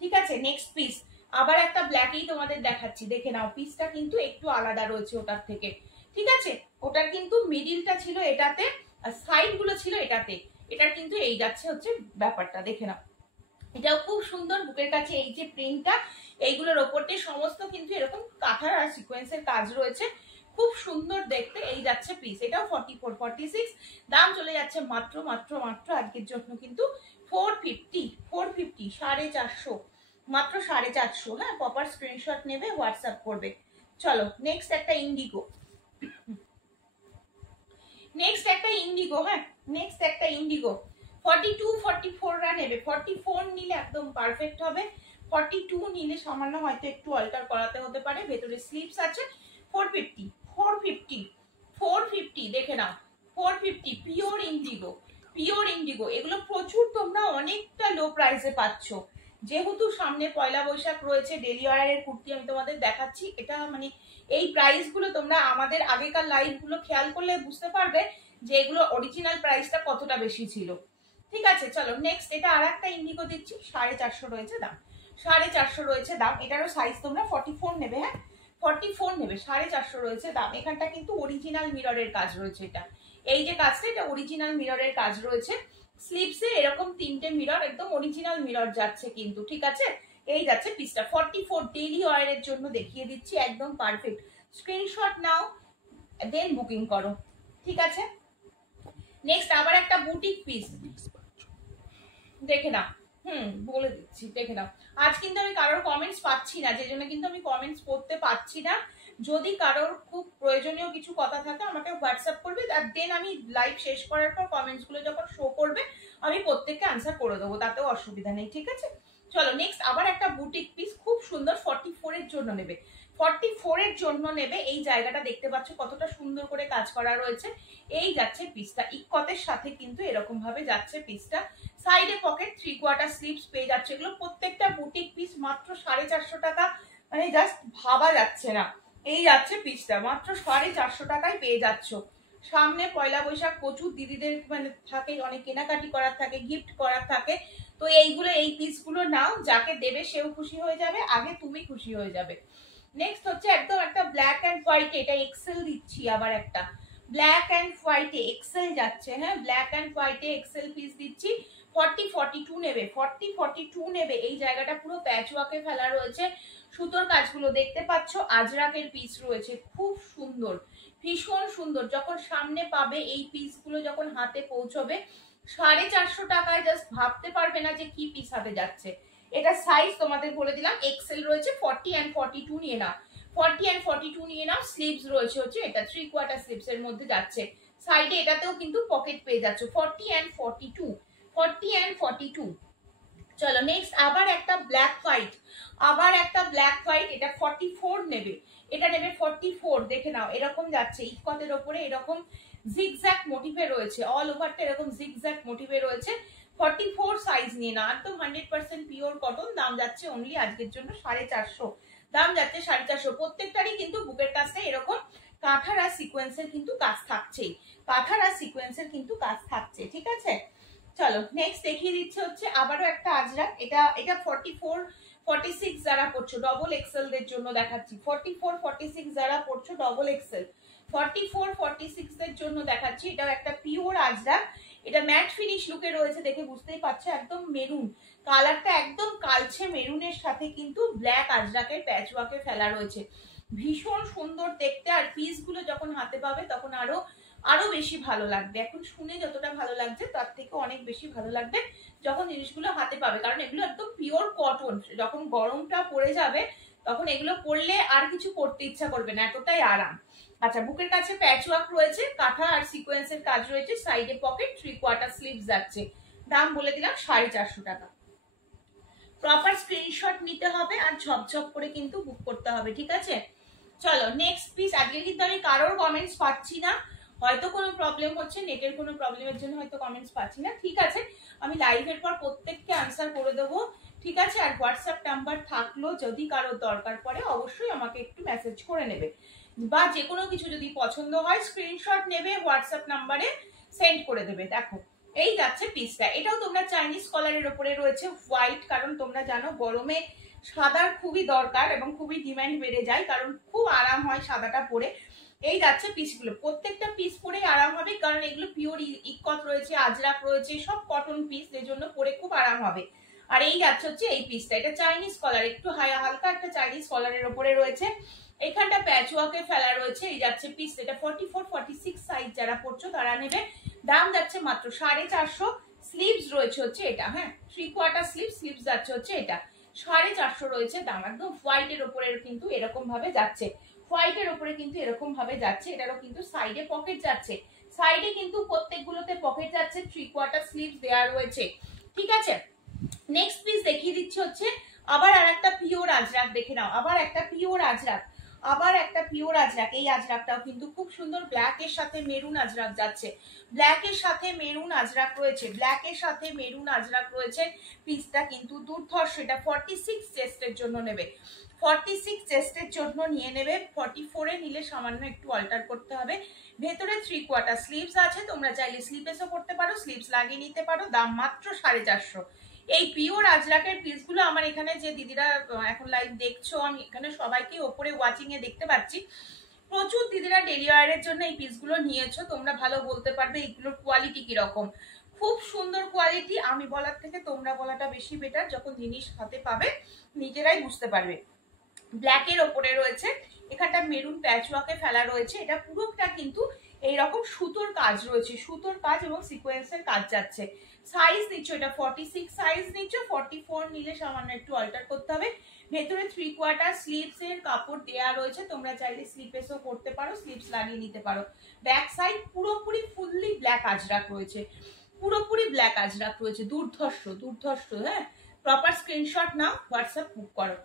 ঠিক আছে। নেক্সট পিস, আবার একটা ব্ল্যাকই তোমাদের দেখাচ্ছি, দেখে নাও। পিসটা কিন্তু একটু আলাদা রয়েছে ওটার থেকে, ঠিক আছে। ওটার কিন্তু মিডিলটা ছিল এটাতে, আর সাইড গুলো ছিল এটাতে, এটার কিন্তু এই যাচ্ছে হচ্ছে ব্যাপারটা, দেখে নাও। এটাও খুব সুন্দর, বুকের কাছে এই যে প্রিন্টটা, এইগুলোর ওপর দিয়ে সমস্ত কিন্তু এরকম কাঁথার আর সিকোয়েন্সের কাজ রয়েছে, খুব সুন্দর দেখতে। এই যাচ্ছে পিস, এটাও 44-46, দাম চলে যাচ্ছে মাত্র মাত্র মাত্র আজকের জন্য কিন্তু 450, 450, 450, মাত্র 450। হ্যাঁ, প্রপার স্ক্রিনশট নেবে, হোয়াটসঅ্যাপ করবে। চলো, নেক্সট একটা ইন্ডিগো, নেক্সট একটা ইন্ডিগো, হ্যাঁ নেক্সট একটা ইন্ডিগো। 42-44 রা নেবে, 44 নিলে একদম পারফেক্ট হবে, 42 নিলে সামান্য হয়তো একটু অল্টার করাতে হতে পারে। ভেতরে স্লিপস আছে। 450, 450, 450, দেখে নাও, 450 পিওর ইন্ডিগো, পিওর ইন্ডিগো। এগুলো প্রচুর তোমরা অনেকটা লো প্রাইসে পাচ্ছ, যেহেতু সামনে পয়লা বৈশাখ রয়েছে। ডেলি ওয়্যারের কুর্তি আমি তোমাদের দেখাচ্ছি, এটা মানে এই প্রাইস গুলো তোমরা আমাদের আগেকার লাইভ গুলো খেয়াল করলে বুঝতে পারবে যে এগুলো অরিজিনাল প্রাইসটা কতটা বেশি ছিল, ঠিক আছে। চলো নেক্সট, এটা আর একটা ইন্ডিগো দিচ্ছি, 450 রয়েছে দাম, 450 রয়েছে দাম। এটারও সাইজ তোমরা 44 নেবে, হ্যাঁ 44 নেবে, 450 রয়েছে দাম। এখানটা কিন্তু অরিজিনাল মিররের কাজ রয়েছে, এটা এই যে কাজটা, এটা অরিজিনাল মিররের কাজ রয়েছে। স্লিপসে এরকম 3টে মিরর, একদম অরিজিনাল মিরর যাচ্ছে কিন্তু, ঠিক আছে। এই যাচ্ছে পিসটা, 44 ডেলি ওয়্যারের জন্য দেখিয়ে দিচ্ছি, একদম পারফেক্ট। স্ক্রিনশট নাও, দেন বুকিং করো, ঠিক আছে। নেক্সট আবার একটা বুটিক পিস, দেখে নাও, বলে দিচ্ছি, দেখে নাও। আজ কিন্তু আমি কারোর কমেন্টস পাচ্ছি না, যে জন্য কিন্তু আমি কমেন্টস পড়তে পাচ্ছি না। যদি কারোর খুব প্রয়োজনীয় কিছু কথা থাকে আমাকে হোয়াটসঅ্যাপ করবে, আর দেন আমি লাইভ শেষ করার পর কমেন্টস গুলো যখন শো করবে আমি প্রত্যেককে আনসার করে দেবো, তাতেও অসুবিধা নেই, ঠিক আছে। চলো নেক্সট আবার একটা বুটিক পিস, খুব সুন্দর, 44 এর জন্য নেবে, 44 এর জন্য নেবে। এই জায়গাটা দেখতে পাচ্ছ কতটা সুন্দর করে কাজ করা রয়েছে। এই যাচ্ছে পিসটা, ইকতের সাথে কিন্তু এরকম ভাবে যাচ্ছে পিসটা। সাইডে পকেট, 3/4 স্লিপস পেয়ে যাচ্ছে। এগুলো প্রত্যেকটা বুটিক পিস মাত্র 450 টাকা, মানে জাস্ট ভাবা যাচ্ছে না। এই যাচ্ছে পিসটা, মাত্র 450 টাকায় পেয়ে যাচ্ছ। সামনে পয়লা বৈশাখ, প্রচুর দিদিদের মানে থাকে, অনেক কেনাকাটি করার থাকে, গিফট করার থাকে, তো এইগুলো, এই পিসগুলো নাও, যাকে দেবে সেও খুশি হয়ে যাবে, আগে তুমি খুশি হয়ে যাবে। নেক্সট হচ্ছে একদম একটা ব্ল্যাক অ্যান্ড হোয়াইট, এটা এক্সেল দিচ্ছি, আবার একটা ব্ল্যাক অ্যান্ড হোয়াইটে এক্সেল যাচ্ছে, হ্যাঁ ব্ল্যাক অ্যান্ড হোয়াইটে এক্সেল পিস দিচ্ছি। 40-42 নেবে, 40-42 নেবে। এই জায়গাটা পুরো প্যাচ ওয়ার্কে ফেলা রয়েছে, সুতোর কাজগুলো দেখতে পাচ্ছ, আজরাকের পিস রয়েছে, খুব সুন্দর, ভীষণ সুন্দর। যখন সামনে পাবে এই পিসগুলো, যখন হাতে পৌঁছবে 450 টাকায় জাস্ট ভাবতে পারবে না যে কি পিস হাতে যাচ্ছে। এটা সাইজ তোমাদের বলে দিলাম, এক্সেল রয়েছে, 40 and 42 নিয়ে নাও, 40 and 42 নিয়ে নাও। স্লিভস রয়েছে হচ্ছে এটা 3/4 স্লিভস এর মধ্যে যাচ্ছে। সাইডে এটাতেও কিন্তু পকেট পেয়ে যাচ্ছে। 40 and 42, 40 and 42। চলো নেক্সট আবার একটা ব্ল্যাক হোয়াইট, আবার একটা ব্ল্যাক হোয়াইট, এটা 44 নেবে, এটা নেবে 44। দেখে নাও এরকম যাচ্ছে, ইকতের ওপরে এরকম জিগজ্যাগ মোটিভে রয়েছে, অল ওভারটা এরকম জিগজ্যাগ মোটিভে রয়েছে। 44 সাইজ নিয়ে না, একদম 100% পিওর কটন। দাম যাচ্ছে অনলি আজকের জন্য 450, দাম যাচ্ছে 450। প্রত্যেকটারই কিন্তু বুকের কাছে এরকম কাঁথার আর সিকোয়েন্সের কিন্তু কাজ থাকছেই, কাঁথার আর সিকোয়েন্সের কিন্তু কাজ থাকছে, ঠিক আছে। চলো নেক্সট দেখিয়ে দিচ্ছে হচ্ছে আবারও একটা আজরাক, এটা 44 46 যারা পড়ছো ডবল এক্সেল দের জন্য দেখাচ্ছি। 44 46 যারা পড়ছো ডবল এক্সেল, 44 46 এর জন্য দেখাচ্ছি। এটাও একটা পিওর আজরাক, এটা ম্যাট ফিনিশ লুকে রয়েছে, দেখে বুঝতেই পারছো একদম মেরুন কালারটা, একদম কালচে মেরুনের সাথে কিন্তু ব্ল্যাক আজরাকের প্যাচওয়ার্কে ফেলা রয়েছে, ভীষণ সুন্দর দেখতে। আর পিস গুলো যখন হাতে পাবে তখন আরো আরো বেশি ভালো লাগবে। এখন শুনে যতটা ভালো লাগছে তার থেকে অনেক বেশি ভালো লাগবে যখন জিনিসগুলো হাতে পাবে, কারণ এগুলো একদম পিওর কটন। যখন গরমটা পড়ে যাবে তখন এগুলো পরলে আর কিছু করতে ইচ্ছা করবে না, এতটাই আরাম। আচ্ছা বুকের কাছে প্যাচওয়ার্ক রয়েছে, কাঁথা আর সিকোয়েন্সের কাজ রয়েছে, সাইডে পকেট, 3/4 স্লিভস যাচ্ছে। দাম বলে দিলাম 450 টাকা। প্রপার স্ক্রিনশট নিতে হবে আর ঝপঝপ করে কিন্তু বুক করতে হবে, ঠিক আছে। চলো নেক্সট পিস। আজকে কিন্তু আমি কারোর কমেন্টস পাচ্ছি না, হয়তো কোনো প্রবলেম হচ্ছে, নেটের কোনো প্রবলেমের জন্য হয়তো কমেন্টস পাচ্ছি না, ঠিক আছে। আমি লাইভের পর প্রত্যেককে আনসার করে দেবো, ঠিক আছে। আর হোয়াটসঅ্যাপ নাম্বার থাকলো, যদি কারোর দরকার পড়ে অবশ্যই আমাকে একটু মেসেজ করে নেবে, বা যে কোনো কিছু যদি পছন্দ হয় স্ক্রিনশট নেবে, হোয়াটসঅ্যাপ নাম্বারে সেন্ড করে দেবে। দেখো এই যাচ্ছে পিসটা, এটাও তোমরা চাইনিজ কলারের ওপরে রয়েছে হোয়াইট, কারণ তোমরা জানো গরমে সাদার খুবই দরকার এবং খুবই ডিমান্ড বেড়ে যায়, কারণ খুব আরাম হয় সাদাটা পরে। এই যাচ্ছে পিসগুলো, প্রত্যেকটা পিস পরেই আরাম হবে, কারণ এগুলো পিওর ইকত রয়েছে, আজরাক রয়েছে, সব কটন পিস, এর জন্য পরে খুব আরাম হবে। আর এই যাচ্ছে হচ্ছে এই পিসটা, এটা চাইনিজ কলার, একটু হালকা একটা চাইনিজ কলারের ওপরে রয়েছে, এখানটা প্যাচওয়ার্কে ফেলা রয়েছে। এই যাচ্ছে পিস, এটা 44 46 সাইজ যারা পড়ছো তারা নেবে। দাম যাচ্ছে মাত্র 450। স্লিভস রয়েছে হচ্ছে এটা, হ্যাঁ 3/4 স্লিভস যাচ্ছে হচ্ছে এটা, 450 রয়েছে দাম। একদম হোয়াইটের ওপরে কিন্তু এরকম ভাবে যাচ্ছে, হোয়াইটের ওপরে কিন্তু এরকম ভাবে যাচ্ছে। এটারও কিন্তু সাইডে পকেট যাচ্ছে, সাইডে কিন্তু প্রত্যেকগুলোতে পকেট যাচ্ছে, 3/4 স্লিভস দেওয়া রয়েছে, ঠিক আছে। নেক্সট পিস দেখিয়ে দিচ্ছি হচ্ছে আবার আর একটা পিওর আজরাক, দেখে নাও আবার একটা পিওর আজরাক, আবার একটা পিওর আজরাক। এই আজরাকটাও কিন্তু খুব সুন্দর, ব্ল্যাক এর সাথে মেরুন আজরাক যাচ্ছে, ব্ল্যাক এর সাথে মেরুন আজরাক রয়েছে, ব্ল্যাক এর সাথে মেরুন আজরাক রয়েছে। পিসটা কিন্তু দুর্ধর্ষ, এটা 46 চেস্টের জন্য নেবে, 46 চেস্টের জন্য নিয়ে নেবে। 44 এ নিলে সামান্য একটু অল্টার করতে হবে। ভেতরে 3/4 স্লিভস আছে, তোমরা চাইলে স্লিভেসও করতে পারো, স্লিভস লাগিয়ে নিতে পারো। দাম মাত্র 450। এই পিওর আজরাকের পিসগুলো আমার এখানে যে দিদিরা এখন লাইভ দেখছো, আমি এখানে সবাইকে ওপরে ওয়াচিং এ দেখতে পাচ্ছি, প্রচুর দিদিরা ডেলি ওয়্যারের জন্য এই পিসগুলো নিয়েছো। তোমরা ভালো বলতে পারবে এগুলোর কোয়ালিটি কিরকম, খুব সুন্দর কোয়ালিটি। আমি বলার থেকে তোমরা বলাটা বেশি বেটার, যখন জিনিস হাতে পাবে নিজেরাই বুঝতে পারবে। ব্ল্যাকের ওপরে রয়েছে, এখানটা মেরুন প্যাচওয়ার্কে ফেলা রয়েছে, এটা পুরোটা কিন্তু এইরকম সুতোর কাজ রয়েছে, সুতোর কাজ এবং সিকোয়েন্সের কাজ যাচ্ছে। সাইজ নিচ্ছ এটা 46 সাইজ নিচ্ছ, 44 নিলে সামান্য একটু অল্টার করতে হবে। ভেতরে 3/4 স্লিভস এর কাপড় দেয়া রয়েছে, তোমরা চাইলে স্লিপেসও করতে পারো, স্লিভস লাগিয়ে নিতে পারো। ব্যাক সাইড পুরোপুরি ফুললি ব্ল্যাক আজরাক রয়েছে, পুরোপুরি ব্ল্যাক আজরাক রয়েছে, দুর্ধর্ষ দুর্ধর্ষ। হ্যাঁ প্রপার স্ক্রিনশট নাও, হোয়াটসঅ্যাপ বুক করো।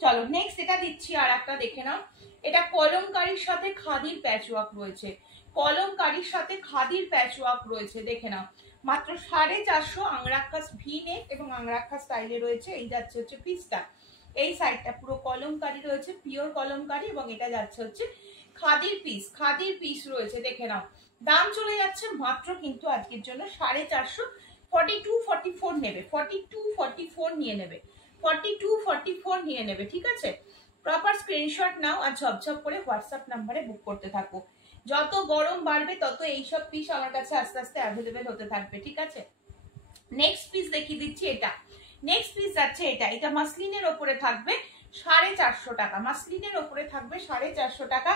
চলো নেক্সট এটা দিচ্ছি আর একটা, দেখে নাও। এটা কলমকারীর সাথে খাদির প্যাচওয়ার্ক রয়েছে, কলমকারীর সাথে খাদির প্যাচওয়ার্ক রয়েছে, দেখে নাও মাত্র 450। আংরাক্ষা ভি নেক এবং আংরাক্ষা স্টাইলে রয়েছে। এই যাচ্ছে হচ্ছে পিসটা, এই সাইডটা পুরো কলমকারী রয়েছে, পিওর কলমকারী, এবং এটা যাচ্ছে হচ্ছে খাদির পিস, খাদির পিস রয়েছে, দেখে নাও। দাম চলে যাচ্ছে মাত্র কিন্তু আজকের জন্য 450। 42 44 নেবে, 42 44 নিয়ে নেবে, 42 44 নিয়ে নেবে, ঠিক আছে। প্রপার স্ক্রিনশট নাও আর ঝপঝপ করে হোয়াটসঅ্যাপ নাম্বারে বুক করতে থাকো। যত গরম বাড়বে তত এইসব পিস আমার কাছে আস্তে আস্তে অ্যাভেলেবেল হতে থাকবে, ঠিক আছে। নেক্সট পিস দেখিয়ে দিচ্ছি এটা, নেক্সট পিস যাচ্ছে এটা, এটা মাসলিনের ওপরে থাকবে 450 টাকা, মাসলিনের ওপরে থাকবে 450 টাকা।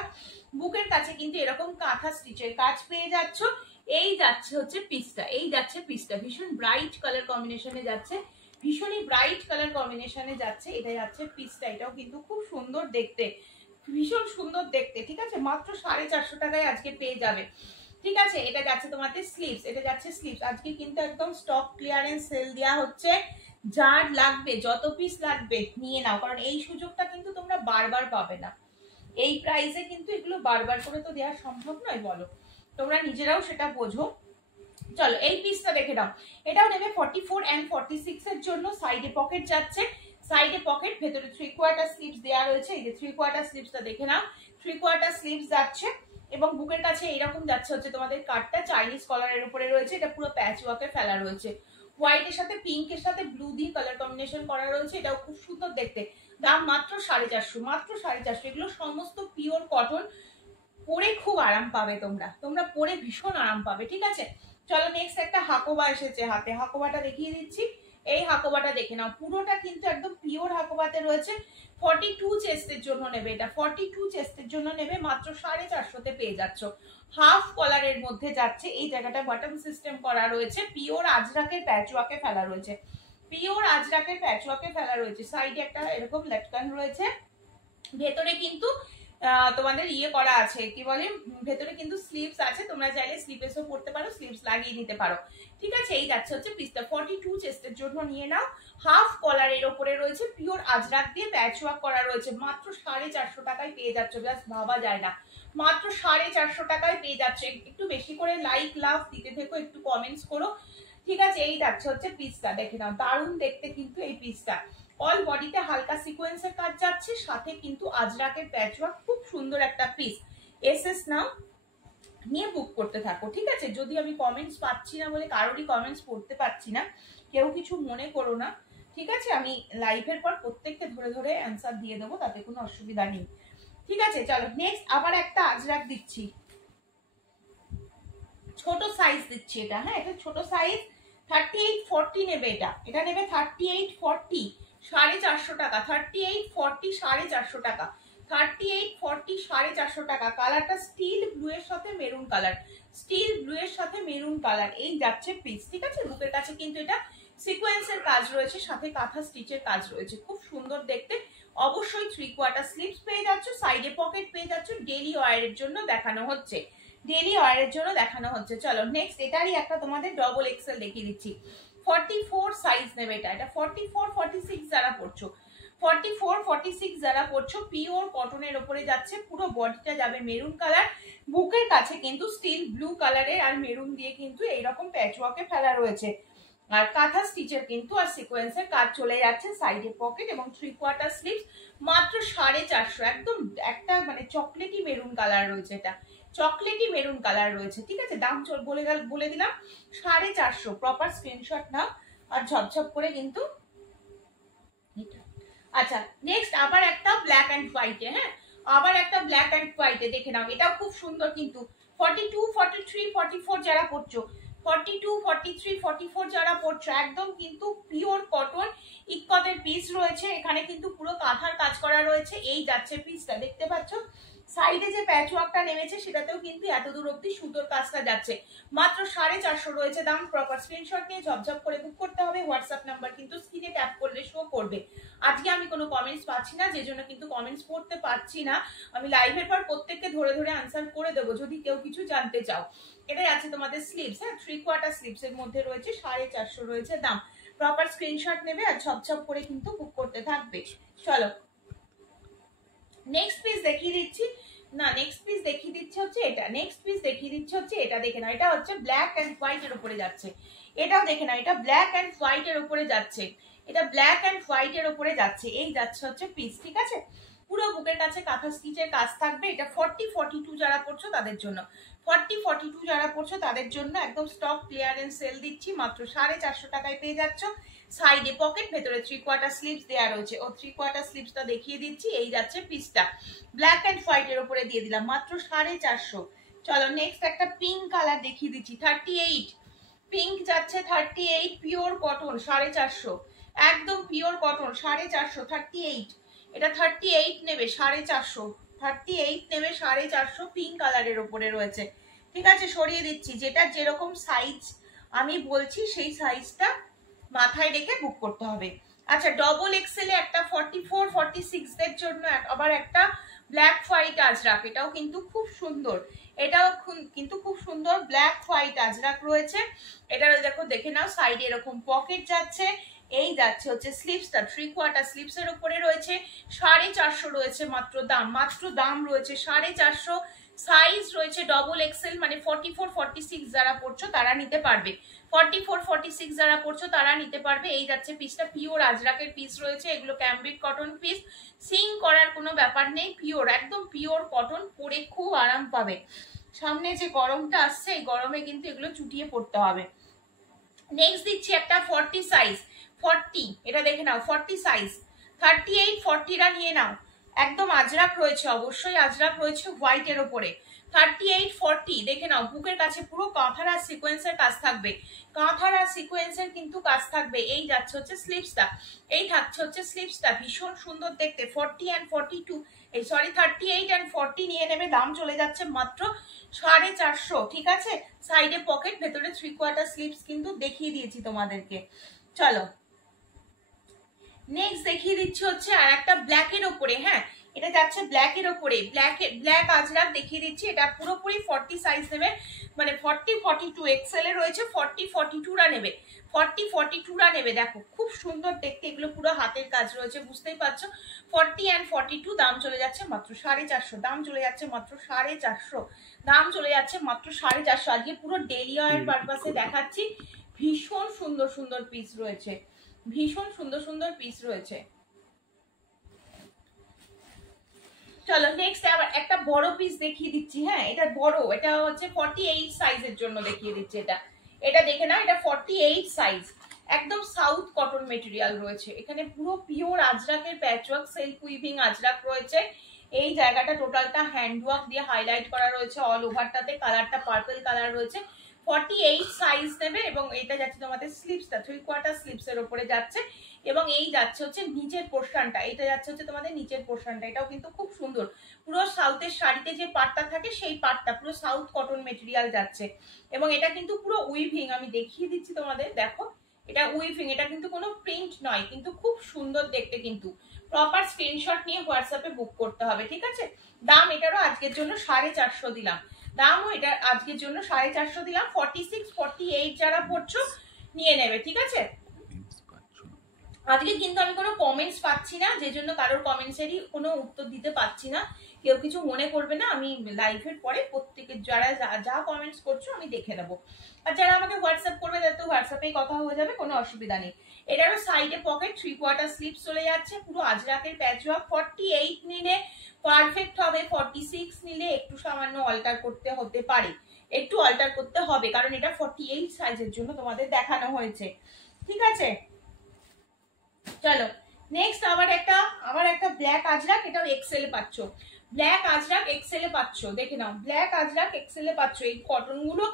বুকের কাছে কিন্তু এরকম কাঁথা স্টিচের কাজ পেয়ে যাচ্ছ। এই যাচ্ছে হচ্ছে পিসটা, এই যাচ্ছে পিসটা, ভীষণ ব্রাইট কালার কম্বিনেশনে যাচ্ছে, ভীষণই ব্রাইট কালার কম্বিনেশনে যাচ্ছে। এটা যাচ্ছে পিসটা, এটাও কিন্তু খুব সুন্দর দেখতে, ভীষণ সুন্দর দেখতে। ঠিক আছে, মাত্র 450 টাকায় আজকে পেয়ে যাবে। ঠিক আছে, এটা যাচ্ছে তোমাদের স্লিভস, এটা যাচ্ছে স্লিভস। আজকে কিন্তু একদম স্টক ক্লিয়ারেন্স সেল দেওয়া হচ্ছে, যার লাগবে যত পিস লাগবে নিয়ে নাও, কারণ এই সুযোগটা কিন্তু তোমরা বারবার পাবে না। এই প্রাইসে কিন্তু এগুলো বারবার করে তো দেওয়া সম্ভব নয়, বলো তোমরা নিজেরাও সেটা বোঝো। চলো এই পিসটা দেখে নাও, এটাও নেবে 44 and 46 এর জন্য। সাইডে পকেট যাচ্ছে, সাইডে পকেট, ভেতরে 3/4 স্লিভস দেওয়া রয়েছে। এই যে 3/4 স্লিভসটা দেখে নাও, 3/4 স্লিভস যাচ্ছে এবং বুকের কাছে এইরকম যাচ্ছে হচ্ছে তোমাদের কাটটা চাইনিজ কলারের উপরে রয়েছে। এটা পুরো প্যাচ ওয়ার্কে ফেলা রয়েছে, হোয়াইটের সাথে পিঙ্কের সাথে ব্লু দিয়ে কালার কম্বিনেশন করা রয়েছে। এটাও খুব সুন্দর দেখতে। দাম মাত্র 450, মাত্র 450। এগুলো সমস্ত পিওর কটন, পরে খুব আরাম পাবে তোমরা, তোমরা পরে ভীষণ আরাম পাবে। ঠিক আছে, চলো নেক্সট একটা হাকোবা এসেছে হাতে, হাকোবাটা দেখিয়ে দিচ্ছি। এই হাকোবাটা দেখে নাও, পুরোটা কিন্তু একদম পিওর হাকোবাতে রয়েছে। 42 চেস্টের জন্য নেবে, এটা 42 চেস্টের জন্য নেবে, মাত্র 450 পেয়ে যাচ্ছ। হাফ কলারের মধ্যে যাচ্ছে, এই জায়গাটা বাটন সিস্টেম করা রয়েছে, পিওর আজরাকের প্যাচওয়ার্কে ফেলা রয়েছে, পিওর আজরাকের প্যাচওয়ার্কে ফেলা রয়েছে। সাইডে একটা এরকম লটকান রয়েছে, ভেতরে কিন্তু তোমাদের ইয়ে করা আছে, কি বলে, ভেতরে কিন্তু স্লিভস আছে, তোমরা চাইলে স্লিভসও পড়তে পারো, স্লিভস লাগিয়ে নিতে পারো। ঠিক আছে, এই যাচ্ছে হচ্ছে পিসটা, 42 চেস্টের জন্য নিয়ে নাও। হাফ কলারের ওপরে রয়েছে, পিওর আজরাক দিয়ে প্যাচ ওয়ার্ক করা রয়েছে, মাত্র 450 টাকায় পেয়ে যাচ্ছ। জাস্ট ভাবা যায় না, মাত্র 450 টাকায় পেয়ে যাচ্ছে। একটু বেশি করে লাইক লাভ দিতে থেকো, একটু কমেন্টস করো। ঠিক আছে, এই যাচ্ছে হচ্ছে পিসটা, দেখে নাও দারুণ দেখতে কিন্তু এই পিসটা। অল বডিতে হালকা সিকোয়েন্সের কাজ যাচ্ছে, সাথে কিন্তু আজরাকের প্যাচওয়ার্ক, খুব সুন্দর একটা পিস। এসএস নাও, নিয়ে বুক করতে থাকো। ঠিক আছে, যদি আমি কমেন্টস পাচ্ছি না বলে কারোরই কমেন্টস পড়তে পারছি না, কেউ কিছু মনে করো না। ঠিক আছে, আমি লাইভের পর প্রত্যেককে ধরে ধরে অ্যান্সার দিয়ে দেবো, তাতে কোনো অসুবিধা নেই। ঠিক আছে, চলো নেক্সট আবার একটা আজরাক দিচ্ছি, ছোট সাইজ দিচ্ছি এটা। হ্যাঁ, এটা ছোট সাইজ, 38-40 নেবে, এটা এটা নেবে 38-40, 450 টাকা। 38-40, 450 টাকা। 38-40, 450 টাকা। কালারটা স্টিল ব্লু এর সাথে মেরুন কালার, স্টিল ব্লু এর সাথে মেরুন কালার, এই যাচ্ছে পিস। ঠিক আছে, বুকের কাছে কিন্তু এটা সিকোয়েন্সের কাজ রয়েছে, সাথে কাঁথা স্টিচের কাজ রয়েছে, খুব সুন্দর দেখতে। অবশ্যই 3/4 স্লিভস পেয়ে যাচ্ছ, সাইডে পকেট পেয়ে যাচ্ছ। ডেইলি ওয়্যারের জন্য দেখানো হচ্ছে, ডেইলি ওয়্যারের জন্য দেখানো হচ্ছে। চলো নেক্সট এটারই একটা তোমাদের ডবল এক্সেল দেখিয়ে দিচ্ছি। 44 সাইজ নেবে এটা, এটা 44-46 যারা পড়ছো, 44-46 যারা পড়ছো, পিওর কটনের ওপরে যাচ্ছে, পুরো বডিটা যাবে মেরুন কালার, বুকের কাছে কিন্তু স্টিল ব্লু কালারের আর মেরুন দিয়ে কিন্তু এইরকম প্যাচওয়ার্কে ফেলা রয়েছে, আর কাঁথা স্টিচের কিন্তু আর সিকোয়েন্সের কাজ চলে যাচ্ছে। সাইডে পকেট এবং 3/4 স্লিভস, মাত্র 450। একদম একটা মানে চকলেটি মেরুন কালার রয়েছে, এটা চকলেটি মেরুন কালার রয়েছে। ঠিক আছে, দাম বলে দিলাম 450। প্রপার স্ক্রিনশট নাও আর ঝপঝপ করে কিন্তু। আচ্ছা নেক্সট আবার একটা ব্ল্যাক অ্যান্ড হোয়াইটে, হ্যাঁ আবার একটা ব্ল্যাক অ্যান্ড হোয়াইটে দেখে নাও, এটাও খুব সুন্দর কিন্তু। 42, 43, 44 যারা পড়ছো, 42, 43, 44 যারা পড়ছো, একদম কিন্তু পিওর কটন ইক্কতের পিস রয়েছে, এখানে কিন্তু পুরো কাঁথার কাজ করা রয়েছে। এই যাচ্ছে পিসটা, দেখতে পাচ্ছ সাইডে যে প্যাচ ওয়ার্কটা নেমেছে সেটাতেও কিন্তু এত দূর অব্দি সুতোর কাজটা যাচ্ছে, মাত্র 450 রয়েছে দাম। প্রপার স্ক্রিনশট নিয়ে ঝপঝপ করে বুক করতে হবে। হোয়াটসঅ্যাপ নাম্বার কিন্তু স্ক্রিনে ট্যাপ করলে শো করবে। আজকে আমি কোনো কমেন্টস পাচ্ছি না, যে জন্য কিন্তু কমেন্টস পড়তে পারছি না। আমি লাইভের পর প্রত্যেককে ধরে ধরে আনসার করে দেবো যদি কেউ কিছু জানতে চাও। এটাই আছে তোমাদের স্লিভস, হ্যাঁ 3/4 স্লিভস এর মধ্যে রয়েছে, 450 রয়েছে দাম। প্রপার স্ক্রিনশট নেবে আর ঝপঝপ করে কিন্তু বুক করতে থাকবে। চলো নেক্সট পিস দেখিয়ে দিচ্ছি, না নেক্সট পিস দেখিয়ে দিচ্ছে হচ্ছে এটা, নেক্সট পিস দেখিয়ে দিচ্ছে হচ্ছে এটা, দেখে না এটা হচ্ছে ব্ল্যাক অ্যান্ড হোয়াইট এর উপরে যাচ্ছে, এটাও দেখে না এটা ব্ল্যাক অ্যান্ড হোয়াইট এর উপরে যাচ্ছে, এটা ব্ল্যাক অ্যান্ড হোয়াইট এর উপরে যাচ্ছে। এই যাচ্ছে হচ্ছে পিস। ঠিক আছে, পুরো বুকের কাছে কাঁথা স্টিচের কাজ থাকবে। এটা 40-42 যারা পড়ছো তাদের জন্য, 40-42 যারা পড়ছো তাদের জন্য একদম স্টক ক্লিয়ারেন্স সেল দিচ্ছি, মাত্র 450 টাকায় পেয়ে যাচ্ছ। সাইডে পকেট, ভেতরে 3/4 স্লিভস দেওয়া রয়েছে, ও 3/4 স্লিভসটা দেখিয়ে দিচ্ছি। এই যাচ্ছে পিসটা, ব্ল্যাক অ্যান্ড হোয়াইট এর উপরে দিয়ে দিলাম, মাত্র 450। চলো নেক্সট একটা পিঙ্ক কালার দেখিয়ে দিচ্ছি, 38 পিঙ্ক যাচ্ছে, 38 পিওর কটন, 450 একদম পিওর কটন, 450। 38 এটা 38 নেবে 450, 38 নেবে 450, পিঙ্ক কালারের উপরে রয়েছে, ঠিক আছে, সরিয়ে দিচ্ছি। যেটা যেরকম সাইজ আমি বলছি সেই সাইজটা মাথায় রেখে বুক করতে হবে। আচ্ছা, ডবল এক্সেল এ একটা 44 46 এর জন্য আবার একটা ব্ল্যাক হোয়াইট আজরাক, এটাও কিন্তু খুব সুন্দর, এটাও কিন্তু খুব সুন্দর ব্ল্যাক হোয়াইট আজরাক রয়েছে। এটার দেখো, দেখে নাও, সাইডে এরকম পকেট যাচ্ছে, এই যাচ্ছে হচ্ছে স্লিভসটা 3/4 স্লিভসের উপরে রয়েছে, 450 রয়েছে মাত্র দাম, মাত্র দাম রয়েছে 450। সাইজ রয়েছে ডবল এক্সেল, মানে 44 46 যারা পড়ছো তারা নিতে পারবে, 44 46 যারা পড়ছো তারা নিতে পারবে। এই যাচ্ছে পিসটা, পিওর আজরাকের পিস রয়েছে, এগুলো ক্যামব্রিক কটন পিস, সিং করার কোনো ব্যাপার নেই, পিওর, একদম পিওর কটন, পরে খুব আরাম পাবে। সামনে যে গরমটা আসছে এই গরমে কিন্তু এগুলো চুটিয়ে পড়তে হবে। নেক্সট দিচ্ছি একটা 40 সাইজ, 40, এটা দেখে নাও 40 সাইজ, 38 40টা নিয়ে নাও, একদম আজরাক রয়েছে, অবশ্যই আজরাক রয়েছে হোয়াইটের ওপরে, 38 40 দেখে নাও। বুকের কাছে পুরো কাঁথারা সিকোয়েন্সের কাজ থাকবে, কাঁথারা সিকোয়েন্সের কিন্তু কাজ থাকবে। এই যাচ্ছে হচ্ছে স্লিভসটা, এই থাকছে হচ্ছে স্লিভসটা, ভীষণ সুন্দর দেখতে। 40 and 42, এই সরি 38 and 40 নিয়ে নেবে, দাম চলে যাচ্ছে মাত্র 450, ঠিক আছে। সাইডে পকেট, ভেতরে 3/4 স্লিভস কিন্তু দেখিয়ে দিয়েছি তোমাদেরকে। চলো নেক্সট দেখিয়ে দিচ্ছি হচ্ছে আর একটা ব্ল্যাকের ওপরে, হ্যাঁ এটা যাচ্ছে ব্ল্যাকের ওপরে, ব্ল্যাক আজরাক দেখিয়ে দিচ্ছি, এটা পুরোপুরি 40 সাইজ নেবে, মানে 40 42 এক্সেল এ রয়েছে, 40 42রা নেবে, 40 42রা নেবে। দেখো খুব সুন্দর দেখতে, এগুলো পুরো হাতের কাজ রয়েছে, বুঝতেই পারছো। 40 and 42 দাম চলে যাচ্ছে মাত্র 450, দাম চলে যাচ্ছে মাত্র 450, দাম চলে যাচ্ছে মাত্র 450। আজকে পুরো ডেলি ওয়্যার পারপাসে দেখাচ্ছি, ভীষণ সুন্দর সুন্দর পিস রয়েছে, ভীষণ সুন্দর সুন্দর পিস রয়েছে। চলো নেক্সট আবার একটা বড় পিস দেখিয়ে দিচ্ছি, হ্যাঁ এটা বড়, এটা হচ্ছে 48 সাইজের জন্য দেখিয়ে দিচ্ছি। এটা এটা দেখে না, এটা 48 সাইজ, একদম সাউথ কটন মেটেরিয়াল রয়েছে, এখানে পুরো পিওর আজরাকের প্যাচওয়ার্ক সেলফ উইভিং আজরাক রয়েছে। এই জায়গাটা টোটালটা হ্যান্ডওয়ার্ক দিয়ে হাইলাইট করা রয়েছে, অল ওভারটাতে কালারটা পার্পল কালার রয়েছে, 48 সাইজ নেবে। এবং এটা যাচ্ছে তোমাদের স্লিভসটা 3/4 স্লিভসের উপরে যাচ্ছে, এবং এই যাচ্ছে হচ্ছে নিচের পোর্শনটা, এটা যাচ্ছে হচ্ছে তোমাদের নিচের পোর্শনটা, এটাও কিন্তু খুব সুন্দর, পুরো সাউথের শাড়িতে যে পাটটা থাকে সেই পাটটা পুরো সাউথ কটন মেটেরিয়াল যাচ্ছে। এবং এটা কিন্তু পুরো উইভিং, আমি দেখিয়ে দিচ্ছি তোমাদের, দেখো এটা উইভিং, এটা কিন্তু কোনো প্রিন্ট নয়, কিন্তু খুব সুন্দর দেখতে। কিন্তু প্রপার স্ক্রিনশট নিয়ে হোয়াটসঅ্যাপে বুক করতে হবে, ঠিক আছে। দাম এটারও আজকের জন্য 450 দিলাম, দামও এটা আজকের জন্য 450 দিলাম। 46 48 যারা পড়ছো নিয়ে নেবে, ঠিক আছে। আজকে কিন্তু আমি কোনো কমেন্টস পাচ্ছি না, যে জন্য কারোর কমেন্টসেরই কোনো উত্তর দিতে পাচ্ছি না, কেউ কিছু মনে করবে না, আমি লাইভের পরে প্রত্যেকের যারা যা কমেন্টস করছো আমি দেখে নেবো, আর যারা আমাকে হোয়াটসঅ্যাপ করবে তাদের তো হোয়াটসঅ্যাপেই কথা হয়ে যাবে, কোনো অসুবিধা নেই। এটারও সাইডে পকেট 3/4 স্লিভ চলে যাচ্ছে, পুরো আজরাকের প্যাচওয়ার্ক। 48 নিলে পারফেক্ট হবে, 46 নিলে একটু সামান্য অল্টার করতে হতে পারে, একটু অল্টার করতে হবে, কারণ এটা 48 সাইজের জন্য তোমাদের দেখানো হয়েছে, ঠিক আছে। চলো নেক্সট আবার একটা ব্ল্যাক আজরাক, এটাও এক্সেল এ পাচ্ছ, ব্ল্যাক আজরাক এক্সেল এ পাচ্ছ, দেখে নাও ব্ল্যাক আজরাক এক্সেল এ পাচ্ছ। এই কটন গুলো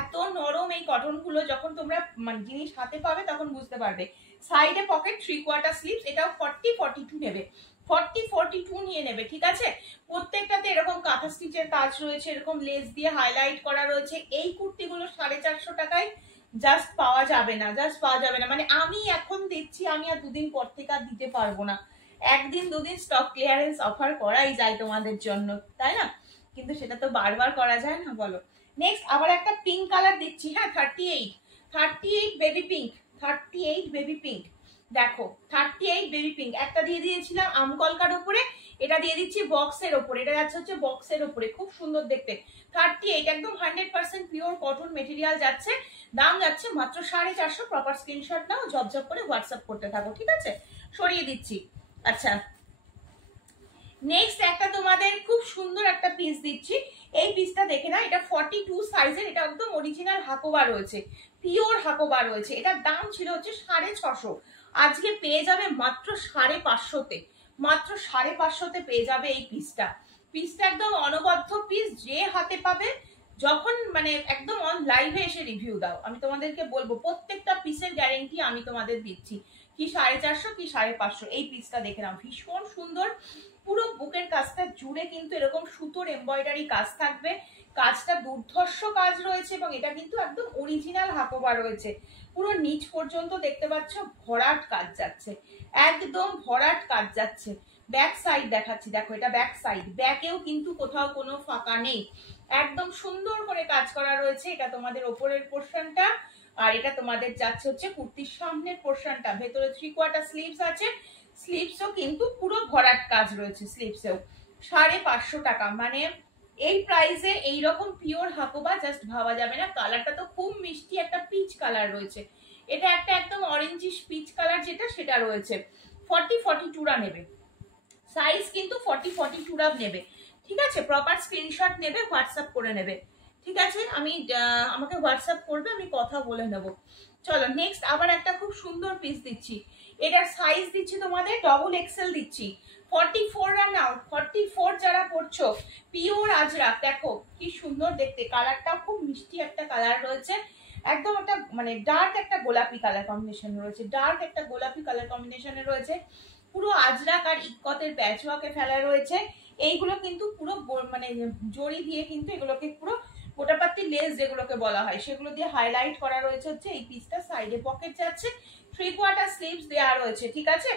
এত নরম, এই কটন গুলো যখন তোমরা মানে জিনিস হাতে পাবে তখন বুঝতে পারবে। সাইডে পকেট 3/4 স্লিভস, এটাও 40 42 নেবে, 40 42 নিয়ে নেবে, ঠিক আছে। প্রত্যেকটাতে এরকম কাঁথা স্টিচের কাজ রয়েছে, এরকম লেস দিয়ে হাইলাইট করা রয়েছে। এই কুর্তিগুলো 450 টাকায় জাস্ট পাওয়া যাবে না, জাস্ট পাওয়া যাবে না, মানে আমি এখন দিচ্ছি, আমি আর দুদিন পর থেকে আর দিতে পারবো না। একদিন দুদিন স্টক ক্লিয়ারেন্স অফার করাই যায় তোমাদের জন্য, তাই না, কিন্তু সেটা তো বারবার করা যায় না, বলো। নেক্সট আবার একটা পিঙ্ক কালার দিচ্ছি, হ্যাঁ 38 বেবি পিঙ্ক, 38 বেবি পিঙ্ক, দেখো 38 বেবি পিঙ্ক। একটা দিয়ে দিয়েছিলাম আমকলকার উপরে, এটা দিয়ে দিচ্ছি বক্সের ওপরে, এটা যাচ্ছে হচ্ছে বক্সের ওপরে, খুব সুন্দর দেখতে। 38 একদম 100% পিওর কটন মেটেরিয়াল যাচ্ছে, দাম যাচ্ছে মাত্র 450। প্রপার স্ক্রিনশট নাও, ঝপঝপ করে হোয়াটসঅ্যাপ করতে থাকো, ঠিক আছে। সরিয়ে দিচ্ছি। আচ্ছা নেক্সট একটা তোমাদের খুব সুন্দর একটা পিস দিচ্ছি, এই পিসটা দেখে না, এটা 42 সাইজের, এটা একদম অরিজিনাল হাকোবা রয়েছে, পিওর হাকোবা রয়েছে। এটার দাম ছিল হচ্ছে 650, আজকে পেয়ে যাবে মাত্র 550-তে, মাত্র 550-তে পেয়ে যাবে এই পিসটা। পিসটা একদম অনবদ্য পিস, যে হাতে পাবে যখন মানে একদম অন লাইভে এসে রিভিউ দাও, আমি তোমাদেরকে বলবো প্রত্যেকটা পিসের গ্যারেন্টি আমি তোমাদের দিচ্ছি, কি 450 কি 550। এই পিসটা দেখে নাও, ভীষণ সুন্দর। পুরো বুকের কাজটা জুড়ে কিন্তু এরকম সুতোর এমব্রয়ডারি কাজ থাকবে, কাজটা দুর্ধর্ষ কাজ রয়েছে এবং এটা কিন্তু একদম অরিজিনাল হাকোবা রয়েছে। পুরো নিচ পর্যন্ত দেখতে পাচ্ছ ভরাট কাজ যাচ্ছে, একদম ভরাট কাজ যাচ্ছে। ব্যাক সাইড দেখাচ্ছি, দেখো এটা ব্যাক সাইড, ব্যাকেও কিন্তু কোথাও কোনো ফাঁকা নেই, একদম সুন্দর করে কাজ করা রয়েছে। এটা তোমাদের ওপরের পোর্শনটা, আর এটা তোমাদের যাচ্ছে হচ্ছে কুর্তির সামনের পোর্শনটা। ভেতরে 3/4 স্লিভস আছে, স্লিভসও কিন্তু পুরো ভরাট কাজ রয়েছে স্লিভসেও। 550 টাকা, মানে এই প্রাইসে এইরকম পিওর হাকোবা জাস্ট ভাবা যাবে না। কালারটা তো খুব মিষ্টি একটা পিচ কালার রয়েছে, এটা একটা একদম অরেঞ্জিশ পিচ কালার যেটা, সেটা রয়েছে। 40-42 নেবে, সাইজ কিন্তু 40-42 নেবে, ঠিক আছে। প্রপার স্ক্রিনশট নেবে, হোয়াটসঅ্যাপ করে নেবে, ঠিক আছে। আমাকে হোয়াটসঅ্যাপ করবে, আমি কথা বলে নেব। চলো নেক্সট আবার একটা খুব সুন্দর পিস দিচ্ছি, এটার সাইজ দিচ্ছি তোমাদের ডবল এক্সেল দিচ্ছি। 44 নাও, 44 যারা পড়ছো, পিওর আজরাক, দেখো কি সুন্দর দেখতে, কালারটাও খুব মিষ্টি একটা কালার রয়েছে, একদম একটা মানে ডার্ক একটা গোলাপি কালার কম্বিনেশন রয়েছে, ডার্ক একটা গোলাপি কালার কম্বিনেশনে রয়েছে। পুরো আজরাক আর ইক্কতের প্যাচওয়ার্কে ফেলা রয়েছে। এইগুলো কিন্তু পুরো মানে জড়ি দিয়ে কিন্তু এগুলোকে পুরো গোটাপাত্তি লেস যেগুলোকে বলা হয় সেগুলো দিয়ে হাইলাইট করা রয়েছে হচ্ছে এই পিসটা। সাইডে পকেট যাচ্ছে, 3/4 স্লিভস দেওয়া রয়েছে, ঠিক আছে।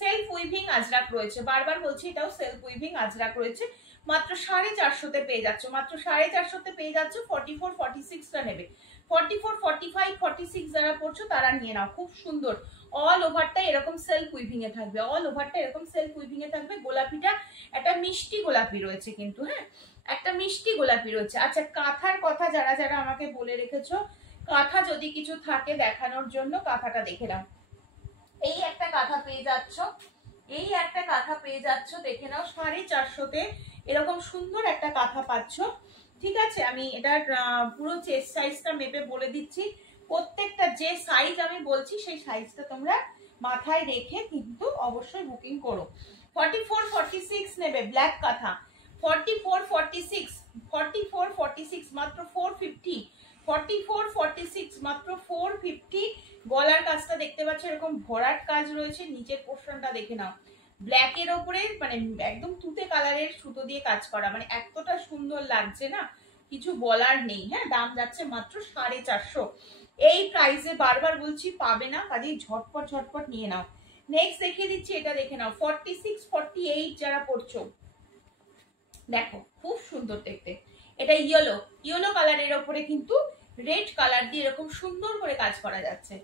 সেলফ উইভিং আজরাক রয়েছে, বারবার বলছি এটাও সেলফ উইভিং আজরাক রয়েছে। মাত্র 450 পেয়ে যাচ্ছ, মাত্র 450 পেয়ে যাচ্ছ। 44-46 নেবে, 44-45-46 যারা পড়ছো তারা নিয়ে নাও, খুব সুন্দর। অল ওভারটা এরকম সেলফ উইভিং এ থাকবে, অল ওভারটা এরকম সেলফ উইভিং এ থাকবে। গোলাপিটা একটা মিষ্টি গোলাপি রয়েছে কিন্তু, হ্যাঁ একটা মিষ্টি গোলাপি রয়েছে। আচ্ছা কাঁথার কথা যারা যারা আমাকে বলে রেখেছো, কাঁথা যদি কিছু থাকে দেখানোর জন্য, কাঁথাটা দেখে নাও। এই একটা কাঁথা পেয়ে যাচ্ছ, এই একটা কাঁথা পেয়ে যাচ্ছ, দেখে নাও। 450 এরকম সুন্দর একটা কাঁথা পাচ্ছ, ঠিক আছে। আমি এটার পুরো চেস্ট সাইজটা মেপে বলে দিচ্ছি, প্রত্যেকটা যে সাইজ আমি বলছি সেই সাইজটা তোমরা মাথায় রেখে কিন্তু অবশ্যই বুকিং করো। 44-46 নেবে ব্ল্যাক কাঁথা, 44-46 মাত্র 450, 44-46 মাত্র 450। গলার কাজটা দেখতে পাচ্ছ এরকম ভরাট কাজ রয়েছে, নিচের পোর্শনটা দেখে নাও, ব্ল্যাকের ওপরে মানে একদম তুতে কালারের সুতো দিয়ে কাজ করা, মানে এতটা সুন্দর লাগছে না, কিছু বলার নেই। হ্যাঁ দাম যাচ্ছে মাত্র 450। এই প্রাইসে বারবার বলছি পাবে না, কাজেই ঝটপট ঝটপট নিয়ে নাও। নেক্সট দেখিয়ে দিচ্ছি, এটা দেখে নাও। 46-48 যারা পড়ছো, দেখো খুব সুন্দর দেখতে, এটা ইয়েলো, ইয়েলো কালারের ওপরে কিন্তু রেড কালার দিয়ে এরকম সুন্দর করে কাজ করা যাচ্ছে।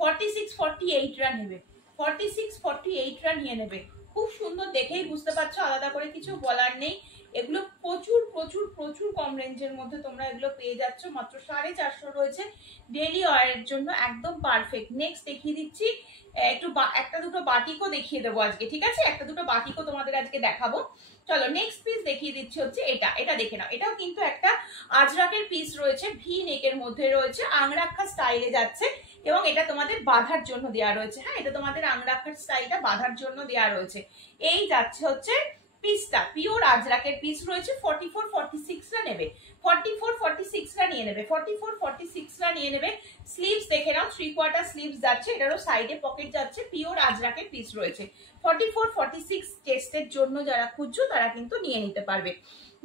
46-48 নেবে, 46-48 নিয়ে নেবে, খুব সুন্দর, দেখেই বুঝতে পারছো, আলাদা করে কিছু বলার নেই। এগুলো প্রচুর প্রচুর প্রচুর কম রেঞ্জের মধ্যে তোমরা এগুলো পেয়ে যাচ্ছ, মাত্র 450 রয়েছে। ডেলি ওয়ারের জন্য একদম পারফেক্ট। নেক্সট দেখিয়ে দিচ্ছি, একটু একটা দুটো বাটিকও দেখিয়ে দেবো আজকে, ঠিক আছে, একটা দুটো বাটিকও তোমাদের আজকে দেখাবো। চলো নেক্সট পিস দেখিয়ে দিচ্ছি হচ্ছে এটা, এটা দেখে নাও। এটাও কিন্তু একটা আজরাকের পিস রয়েছে, ভি নেকের মধ্যে রয়েছে, আংরাক্ষা স্টাইলে যাচ্ছে এবং এটা তোমাদের বাঁধার জন্য দেওয়া রয়েছে। হ্যাঁ এটা তোমাদের আংরাক্ষার স্টাইলটা বাঁধার জন্য দেওয়া রয়েছে। এই যাচ্ছে হচ্ছে পিসটা, পিওর আজরাকের পিস রয়েছে। 44-46 নেবে, 44-46 নিয়ে নেবে, 44-46 নিয়ে নেবে। স্লিভস দেখে নাও, 3/4 স্লিভস যাচ্ছে, এটারও সাইডে পকেট যাচ্ছে, পিওর আজরাকের পিস রয়েছে। 44-46 চেস্টের জন্য যারা খুঁজছো তারা কিন্তু নিয়ে নিতে পারবে।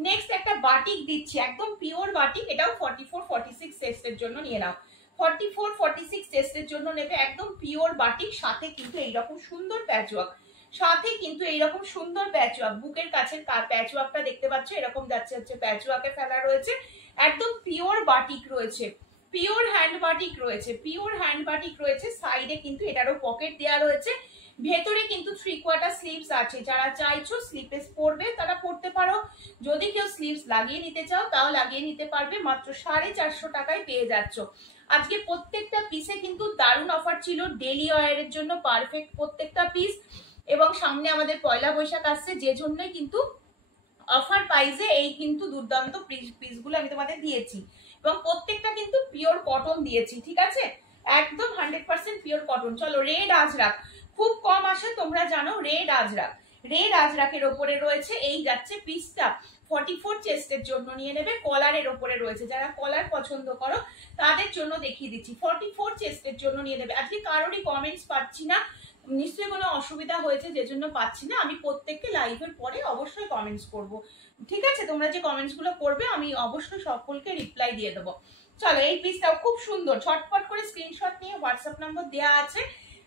নেক্সট একটা বাটিক দিচ্ছি, একদম পিওর বাটিক, এটাও 44-46 চেস্টের জন্য নিয়ে নাও। 44-46 চেস্টের জন্য নেবে, একদম পিওর বাটিক, সাথে কিন্তু এইরকম সুন্দর প্যাচওয়ার্ক, সাথে কিন্তু এইরকম সুন্দর প্যাচওয়ার্ক, বুকের কাছের প্যাচওয়ার্কটা দেখতে পাচ্ছ এরকম যাচ্ছে হচ্ছে, প্যাচওয়ার্কে ফেলা রয়েছে, একদম পিওর বাটিক রয়েছে, পিওর হ্যান্ড বাটিক রয়েছে, পিওর হ্যান্ড বাটিক রয়েছে। সাইডে কিন্তু এটারও পকেট দেওয়া রয়েছে, ভেতরে কিন্তু 3/4 স্লিভস আছে। যারা চাইছো স্লিভলেস পরবে তারা পরতে পারো, যদি কেউ স্লিভস লাগিয়ে নিতে চাও তাও লাগিয়ে নিতে পারবে। মাত্র 450 টাকায় পেয়ে যাচ্ছ। আজকে প্রত্যেকটা পিসে কিন্তু দারুণ অফার ছিল, ডেলি ওয়্যারের জন্য পারফেক্ট প্রত্যেকটা পিস, এবং সামনে আমাদের পয়লা বৈশাখ আসছে, যে জন্যই কিন্তু অফার প্রাইসে এই কিন্তু দুর্দান্ত পিসগুলো আমি তোমাদের দিয়েছি, এবং প্রত্যেকটা কিন্তু পিওর কটন দিয়েছি, ঠিক আছে, একদম 100% পিওর কটন। চলো রেড আজরাক খুব কম আসে তোমরা জানো, রেড আজরাক, রেড আজরাকের ওপরে রয়েছে, এই যাচ্ছে পিসটা। 44 চেস্টের জন্য নিয়ে নেবে, কলারের ওপরে রয়েছে, যারা কলার পছন্দ করো তাদের জন্য দেখিয়ে দিচ্ছি। 44 চেস্টের জন্য নিয়ে নেবে। আজকে কারোরই কমেন্টস পাচ্ছি না, নিশ্চয়ই কোনো অসুবিধা হয়েছে যে জন্য পাচ্ছি না। আমি প্রত্যেককে লাইভের পরে অবশ্যই কমেন্টস করব, ঠিক আছে? তোমরা যে কমেন্টস গুলো করবে আমি অবশ্যই সকলকে রিপ্লাই দিয়ে দেবো। চলো, এই পিসটাও খুব সুন্দর, ছটফট করে স্ক্রিনশট নিয়ে হোয়াটসঅ্যাপ নাম্বার দেওয়া আছে,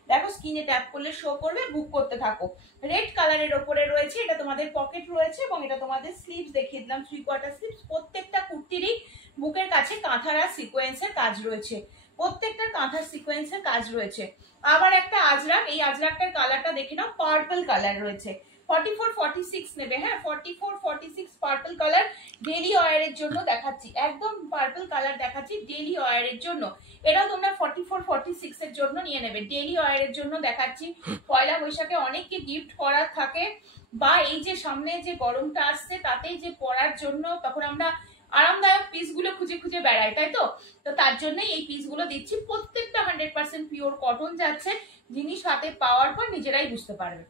দেখো স্ক্রিনে ট্যাপ করলে শো করবে, বুক করতে থাকো। রেড কালারের ওপরে রয়েছে, এটা তোমাদের পকেট রয়েছে এবং এটা তোমাদের স্লিভস দেখিয়ে দিলাম, 3/4 স্লিভস। প্রত্যেকটা কুর্তিরই বুকের কাছে কাঁথার আর সিকোয়েন্সের কাজ রয়েছে, প্রত্যেকটার কাঁথার সিকোয়েন্সের কাজ রয়েছে। আবার একটা আজরাক, এই আজরাকটার কালারটা দেখে নাও, পার্পল কালার রয়েছে। 44-46 নেবে, হ্যাঁ 44-46 পার্পল কালার। ডেলি ওয়্যারের জন্য দেখাচ্ছি, একদম পার্পল কালার দেখাচ্ছি ডেলি ওয়্যারের জন্য। এটাও তোমরা 44-46 এর জন্য নিয়ে নেবে, ডেলি ওয়্যারের জন্য দেখাচ্ছি। পয়লা বৈশাখে অনেককে গিফট করার থাকে, বা এই যে সামনে যে গরমটা আসছে তাতেই যে পরার জন্য, তখন আমরা আরামদায়ক পিসগুলো খুঁজে খুঁজে বেড়াই, তাই তো? তো তার জন্যই এই পিসগুলো দিচ্ছি। প্রত্যেকটা 100% পিওর কটন যাচ্ছে, জিনিস হাতে পাওয়ার পর নিজেরাই বুঝতে পারবে।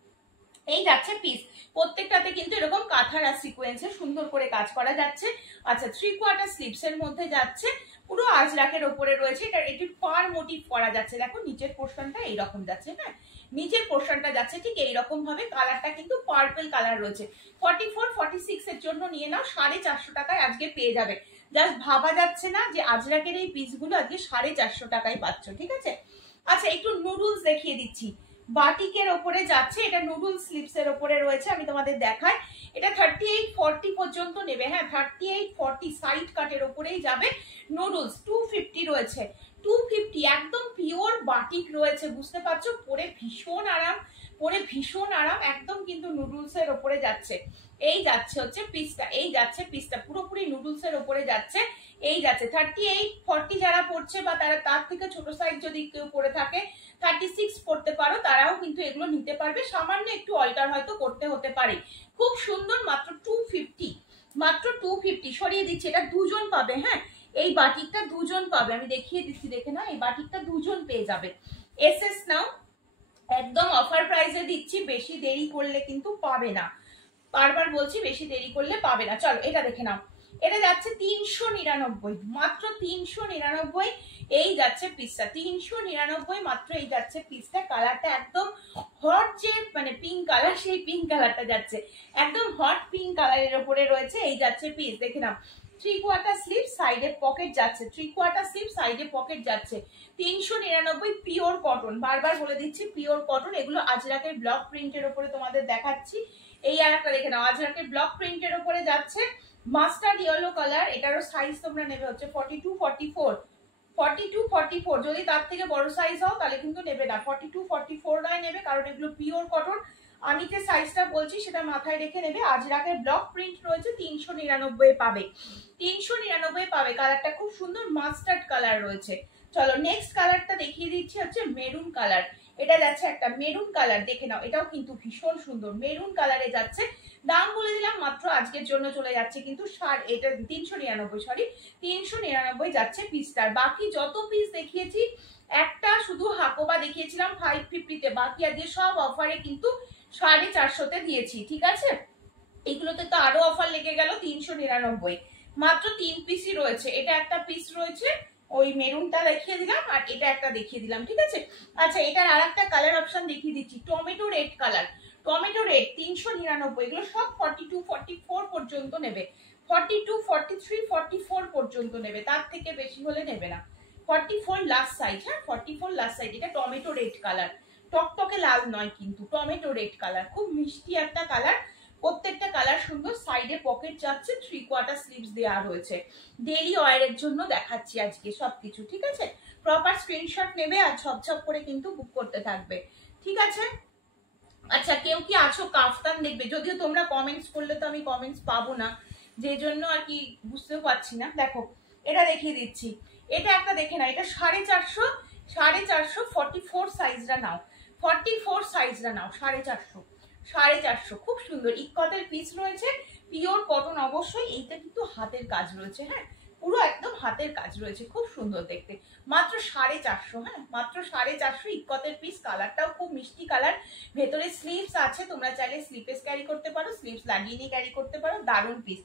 এই যাচ্ছে পিস, প্রত্যেকটাতে কিন্তু এরকম কাঁথার আর সিকোয়েন্সে সুন্দর করে কাজ করা যাচ্ছে। আচ্ছা, 3/4 স্লিভস এর মধ্যে যাচ্ছে, পুরো আজরাকের ওপরে রয়েছে। এটা এটি পার মোটিভ করা যাচ্ছে, দেখো নিচের পোর্শনটা এইরকম যাচ্ছে, হ্যাঁ নিচের পোর্শনটা যাচ্ছে ঠিক এইরকম ভাবে। কালারটা কিন্তু পার্পল কালার রয়েছে। 44-46 এর জন্য নিয়ে নাও, 450 টাকায় আজকে পেয়ে যাবে। জাস্ট ভাবা যাচ্ছে না যে আজরাকের এই পিসগুলো আজকে 450 টাকায় পাচ্ছ, ঠিক আছে? আচ্ছা, একটু নুডলস দেখিয়ে দিচ্ছি, বাটিকের ওপরে যাচ্ছে, এটা নুডল স্লিপস এর ওপরে রয়েছে। আমি তোমাদের দেখাই, এটা 38-40 পর্যন্ত নেবে, হ্যাঁ 38-40 সাইড কাটের ওপরেই যাবে। নুডলস 250 রয়েছে, 250 একদম পিওর বাটিক রয়েছে, বুঝতে পারছো? পরে ভীষণ আরাম, পরে ভীষণ আরাম, একদম কিন্তু নুডলস এর ওপরে যাচ্ছে। এই যাচ্ছে হচ্ছে পিসটা, এই যাচ্ছে পিসটা পুরোপুরি নুডলস এর ওপরে যাচ্ছে। এই যাচ্ছে 38-40 যারা পড়ছে, বা তারা তার থেকে ছোট সাইজ যদি কেউ পরে থাকে 36 পড়তে পারো, তারাও কিন্তু এগুলো নিতে পারবে। সামান্য একটু অল্টার হয়তো করতে হতে পারে। খুব সুন্দর, মাত্র 250, মাত্র 250 সরিয়ে দিচ্ছি। এটা দুজন পাবে, হ্যাঁ এই বাটিকটা দুজন পাবে, আমি দেখিয়ে দিচ্ছি, দেখে না, এই বাটিকটা দুজন পেয়ে যাবে। এসএস নাও, একদম অফার প্রাইসে দিচ্ছি, বেশি দেরি করলে কিন্তু পাবে না, বারবার বলছি বেশি দেরি করলে পাবে না। চলো এটা দেখে নাও, এটা যাচ্ছে 399, মাত্র 399। এই যাচ্ছে পিসটা 399 মাত্র, এই যাচ্ছে পিসটা। কালারটা একদম হট, যে মানে পিঙ্ক কালার, সেই পিঙ্ক কালারটা যাচ্ছে, একদম হট পিঙ্ক কালারের উপরে রয়েছে। এই যাচ্ছে পিস, দেখে নাও। 3/4 স্লিভ, সাইডে পকেট যাচ্ছে, 3/4 স্লিভ, সাইডে পকেট যাচ্ছে। 399 পিওর কটন, বারবার বলে দিচ্ছি পিওর কটন। এগুলো আজরাকের ব্লক প্রিন্টের উপরে তোমাদের দেখাচ্ছি। এই আর একটা দেখে নাও, আজরাকের ব্লক প্রিন্টের উপরে যাচ্ছে, মাস্টার্ড ইয়েলো কালার। এটারও সাইজ তোমরা নেবে হচ্ছে 42-44, 42-44। যদি তার থেকে বড় সাইজ হও তাহলে কিন্তু নেবে না, 42-44 নয় নেবে, কারণ এগুলো পিওর কটন। আমি যে সাইজটা বলছি সেটা মাথায় রেখে নেবে। আজরাকের ব্লক প্রিন্ট রয়েছে, 399 পাবে, 399 পাবে। কালারটা খুব সুন্দর, মাস্টার্ড কালার রয়েছে। চলো নেক্সট কালারটা দেখিয়ে দিচ্ছি, হচ্ছে মেরুন কালার। এটা যাচ্ছে একটা মেরুন কালার, দেখে নাও, এটাও কিন্তু ভীষণ সুন্দর, মেরুন কালারে যাচ্ছে। দাম বলে দিলাম, মাত্র আজকের জন্য চলে যাচ্ছে কিন্তু এটা 399, সরি 399 যাচ্ছে পিসটার। বাকি যত পিস দেখিয়েছি, একটা শুধু হাকোবা দেখিয়েছিলাম 550-তে, বাকি আজকে সব অফারে কিন্তু 450-তে দিয়েছি, ঠিক আছে? এগুলোতে তো আরো অফার লেগে গেল, 399, মাত্র 3 পিসই রয়েছে। এটা একটা পিস রয়েছে, ওই মেরুনটা দেখিয়ে দিলাম, আর এটা একটা দেখিয়ে দিলাম, ঠিক আছে? আচ্ছা, এটার আর একটা কালার অপশন দেখিয়ে দিচ্ছি, tomato red colour, tomato red 399। এগুলো সব 42-44 পর্যন্ত নেবে, 42-43-44 পর্যন্ত নেবে, তার থেকে বেশি হলে নেবে না। 44 লাস্ট সাইজ, হ্যাঁ 44 লাস্ট সাইজ। এটা টমেটো রেড কালার, টকটকে লাল নয় কিন্তু, টমেটো রেড কালার, খুব মিষ্টি একটা কালার। প্রত্যেকটা কালার সুন্দর, সাইডে পকেট যাচ্ছে, 3/4 স্লিভস দেওয়া রয়েছে। ডেইলি ওয়্যারের জন্য দেখাচ্ছি আজকে সবকিছু, ঠিক আছে? প্রপার স্ক্রিনশট নেবে আর ঝপঝপ করে কিন্তু বুক করতে থাকবে, ঠিক আছে? আচ্ছা, কেউ কি আছো কাফতান দেখবে? যদিও তোমরা কমেন্টস করলে তো আমি কমেন্টস পাবো না, যে জন্য আর কি বুঝতেও পারছি না। দেখো এটা দেখিয়ে দিচ্ছি, এটা একটা দেখে না, এটা 450, 450 44 সাইজটা নাও, 44 সাইজটা নাও, 450, 450, খুব সুন্দর ইকতের পিস রয়েছে, পিওর কটন অবশ্যই। এইটা কিন্তু হাতের কাজ রয়েছে, হ্যাঁ পুরো একদম হাতের কাজ রয়েছে, খুব সুন্দর দেখতে। মাত্র 450, হ্যাঁ মাত্র 450 ইকতের পিস। কালারটাও খুব মিষ্টি কালার, ভেতরে স্লিভস আছে, তোমরা চাইলে স্লিপেস ক্যারি করতে পারো, স্লিভস লাগিয়ে নিয়ে ক্যারি করতে পারো, দারুণ পিস।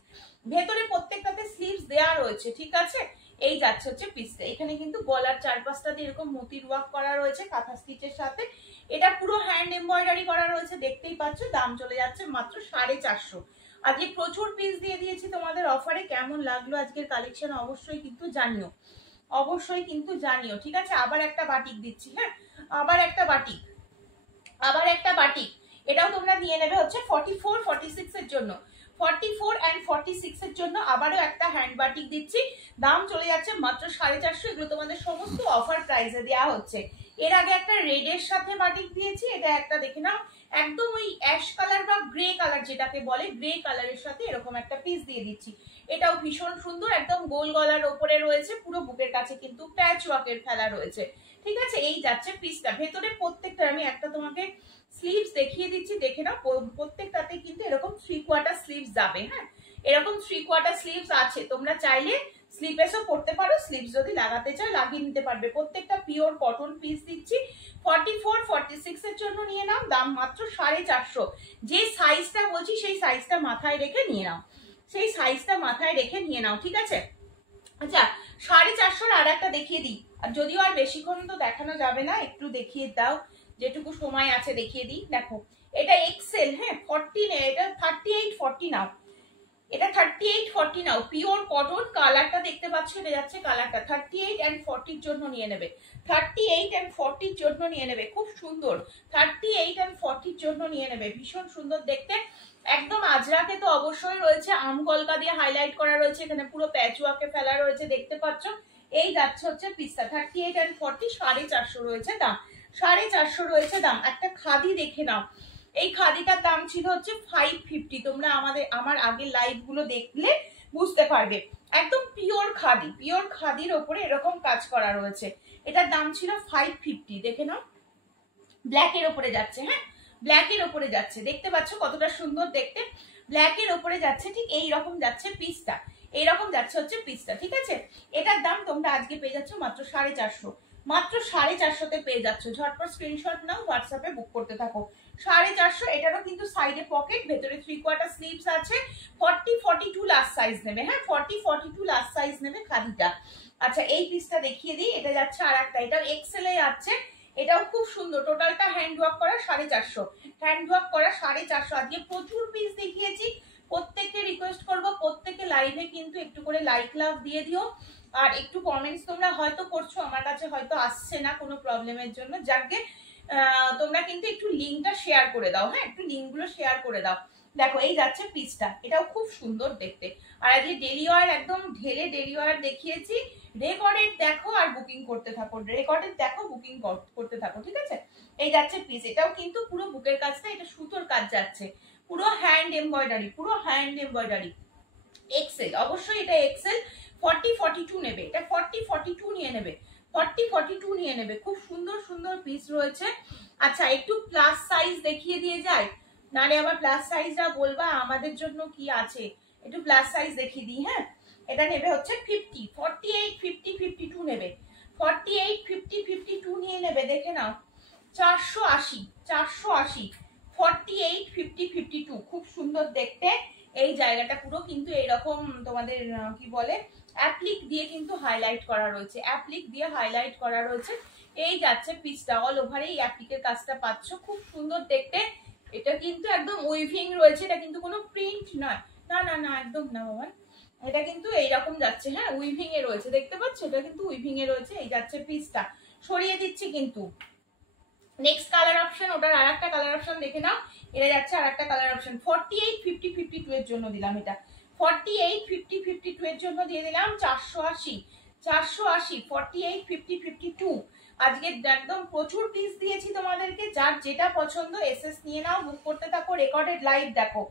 ভেতরে প্রত্যেকটাতে স্লিভস দেওয়া রয়েছে, ঠিক আছে? এই যাচ্ছে হচ্ছে পিসটা। এখানে কিন্তু গলার চারপাশটা দিয়ে এরকম মতির ওয়ার্ক করা রয়েছে কাঁথা স্টিচের সাথে। এটা পুরো হ্যান্ড এমব্রয়ডারি করা রয়েছে, দেখতেই পাচ্ছ। দাম চলে যাচ্ছে মাত্র 450। আজকে প্রচুর পিস দিয়ে দিয়েছি তোমাদের অফারে। কেমন লাগলো আজকের কালেকশন অবশ্যই কিন্তু জানিও, অবশ্যই কিন্তু জানিও, ঠিক আছে। আবার একটা বাটিক দিচ্ছি, হ্যাঁ, আবার একটা বাটিক, আবার একটা বাটিক। এটাও তোমরা নিয়ে নেবে হচ্ছে 44 46 এর জন্য, 44 এন্ড 46 এর জন্য আবারও একটা হ্যান্ড বাটিক দিচ্ছি। দাম চলে যাচ্ছে মাত্র 450। এগুলো তোমাদের সমস্ত অফার প্রাইসে দেওয়া হচ্ছে। এর আগে একটা রেডের সাথে বাটিক দিয়েছি, এটা একটা দেখে নাও, একদম ওই অ্যাশ কালার বা গ্রে কালার যেটাকে বলে, গ্রে কালারের সাথে এরকম একটা পিস দিয়ে দিচ্ছি। এটাও ভীষণ সুন্দর, একদম গোল গলার ওপরে রয়েছে, পুরো বুকের কাছে কিন্তু প্যাচ ওয়ার্কের ফেলা রয়েছে, ঠিক আছে। এই যাচ্ছে পিসটা। ভেতরে প্রত্যেকটা আমি একটা তোমাকে স্লিভস দেখিয়ে দিচ্ছি, দেখে নাও। প্রত্যেকটাতে কিন্তু এরকম 3/4 স্লিভস যাবে, হ্যাঁ, এরকম 3/4 স্লিভস আছে। তোমরা চাইলে স্লিভলেসও পড়তে পারো, স্লিভস যদি লাগাতে চাও লাগিয়ে নিতে পারবে। প্রত্যেকটা পিওর কটন পিস দিচ্ছি। 44 46 এর জন্য নিয়ে নাও, দাম মাত্র 450। যে সাইজটা বলছি সেই সাইজটা মাথায় রেখে নিয়ে নাও, সেই সাইজটা মাথায় রেখে নিয়ে নাও, ঠিক আছে। আচ্ছা, 450 আর একটা দেখিয়ে দিই, আর যদিও আর বেশিক্ষণ তো দেখানো যাবে না, একটু দেখিয়ে দাও, যেটুকু সময় আছে দেখিয়ে দিই। দেখো এটা এক্সেল, হ্যাঁ, 40 নেই, এটা 38 40 নাও, এটা 38 40 নাও, পিওর কটন। কালারটা দেখতে পাচ্ছ, এটা যাচ্ছে কালারটা। 38 এন্ড 40 এর জন্য নিয়ে নেবে, 38 এন্ড 40 এর জন্য নিয়ে নেবে, খুব সুন্দর। 38 এন্ড 40 এর জন্য নিয়ে নেবে, ভীষণ সুন্দর দেখতে। একদম আজরাকে তো অবশ্যই রয়েছে, আম কলকা দিয়ে হাইলাইট করা রয়েছে, এখানে পুরো প্যাচ ওয়ার্কে ফেলা রয়েছে, দেখতে পাচ্ছ। এই যাচ্ছে হচ্ছে পিসটা 38 এন্ড 40, 450 রয়েছে দাম, 450 রয়েছে দাম। একটা খাদি দেখে নাও, এই খাদিটার দাম ছিল হচ্ছে 550। তোমরা আমার আগের লাইভ গুলো দেখলে বুঝতে পারবে, একদম পিওর খাদি, পিওর খাদির ওপরে এরকম কাজ করা রয়েছে। এটার দাম ছিল 550, দেখে নাও। ব্ল্যাকের ওপরে যাচ্ছে, হ্যাঁ, ব্ল্যাকের ওপরে যাচ্ছে, দেখতে পাচ্ছ কতটা সুন্দর দেখতে। ব্ল্যাকের ওপরে যাচ্ছে, ঠিক এই রকম যাচ্ছে পিসটা, এইরকম যাচ্ছে হচ্ছে পিসটা, ঠিক আছে। এটার দাম তোমরা আজকে পেয়ে যাচ্ছ মাত্র 450, মাত্র 450-তে পেয়ে যাচ্ছ। ঝটপট স্ক্রিনশট নাও, হোয়াটসঅ্যাপে বুক করতে থাকো। 450। এটারও কিন্তু সাইডে পকেট, ভেতরে 3/4 স্লিভস আছে। 40 42 লাস্ট সাইজ নেবে, হ্যাঁ, 40 42 লাস্ট সাইজ নেবে খাদিটা। আচ্ছা, এই পিসটা দেখিয়ে দিই, এটা যাচ্ছে আর একটা, এটাও এক্সেলে যাচ্ছে, এটাও খুব সুন্দর। টোটালটা হ্যান্ড ওয়ার্ক করা 450, হ্যান্ড ওয়ার্ক করা 450। আজকে প্রচুর পিস দেখিয়েছি, প্রত্যেককে রিকোয়েস্ট করবো, প্রত্যেকে লাইভে কিন্তু একটু করে লাইক লাভ দিয়ে দিও, আর একটু কমেন্টস তোমরা হয়তো করছো, আমার কাছে হয়তো আসছে না কোনো প্রবলেমের জন্য, যাকে তোমরা কিন্তু একটু লিঙ্কটা শেয়ার করে দাও, হ্যাঁ, একটু লিঙ্কগুলো শেয়ার করে দাও। দেখো এই যাচ্ছে পিসটা, এটাও খুব সুন্দর দেখতে। আর আজকে ডেলি ওয়ার একদম ঢেলে ডেলি ওয়ার দেখিয়েছি। রেকর্ডেড দেখো আর বুকিং করতে থাকো, রেকর্ডেড দেখো বুকিং করতে থাকো, ঠিক আছে। এই যাচ্ছে পিস, এটাও কিন্তু পুরো বুকের কাজটা, এটা সুতোর কাজ যাচ্ছে, পুরো হ্যান্ড এমব্রয়ডারি, পুরো হ্যান্ড এমব্রয়ডারি। এক্সেল, অবশ্যই এটা এক্সেল। 40 42 নেবে, এটা 40 42 নিয়ে নেবে, 40 42 নিয়ে নেবে। খুব সুন্দর সুন্দর পিস রয়েছে। আচ্ছা, একটু প্লাস সাইজ দেখিয়ে দিয়ে যায়, নালে আবার প্লাস সাইজটা বলবা আমাদের জন্য কি আছে। একটু প্লাস সাইজ দেখিয়ে দিই, হ্যাঁ। এটা নেবে হচ্ছে 50 48 50 52 নেবে, 48 50 52 নিয়ে নেবে, দেখে নাও। 480 480, 48 50 52, খুব সুন্দর দেখতে। এই জায়গাটা পুরো কিন্তু এইরকম তোমাদের কি বলে, অ্যাপ্লিক দিয়ে কিন্তু হাইলাইট করা রয়েছে, অ্যাপ্লিক দিয়ে হাইলাইট করা রয়েছে। এই যাচ্ছে পিসটা, অল ওভারে এই অ্যাপ্লিকের কাজটা পাচ্ছ, খুব সুন্দর দেখতে। এটা কিন্তু একদম উইভিং রয়েছে, এটা কিন্তু কোনো প্রিন্ট নয়, না না না, একদম না বাবা, এটা কিন্তু এইরকম যাচ্ছে, হ্যাঁ, উইভিং এ রয়েছে, দেখতে পাচ্ছ, এটা কিন্তু উইভিং এ রয়েছে। এই যাচ্ছে পিসটা, সরিয়ে দিচ্ছি কিন্তু। নেক্সট কালার অপশন, ওটার আর একটা কালার অপশন দেখে নাও। এটা যাচ্ছে আর একটা কালার অপশন, 48 50 52 এর জন্য দিলাম এটা, 48 50 52 এর জন্য দিয়ে দিলাম 480 480, 48 50 52। আজকে একদম প্রচুর পিস দিয়েছি তোমাদেরকে, যার যেটা পছন্দ এসএস নিয়ে নাও, বুক করতে থাকো। রেকর্ডেড লাইভ দেখো,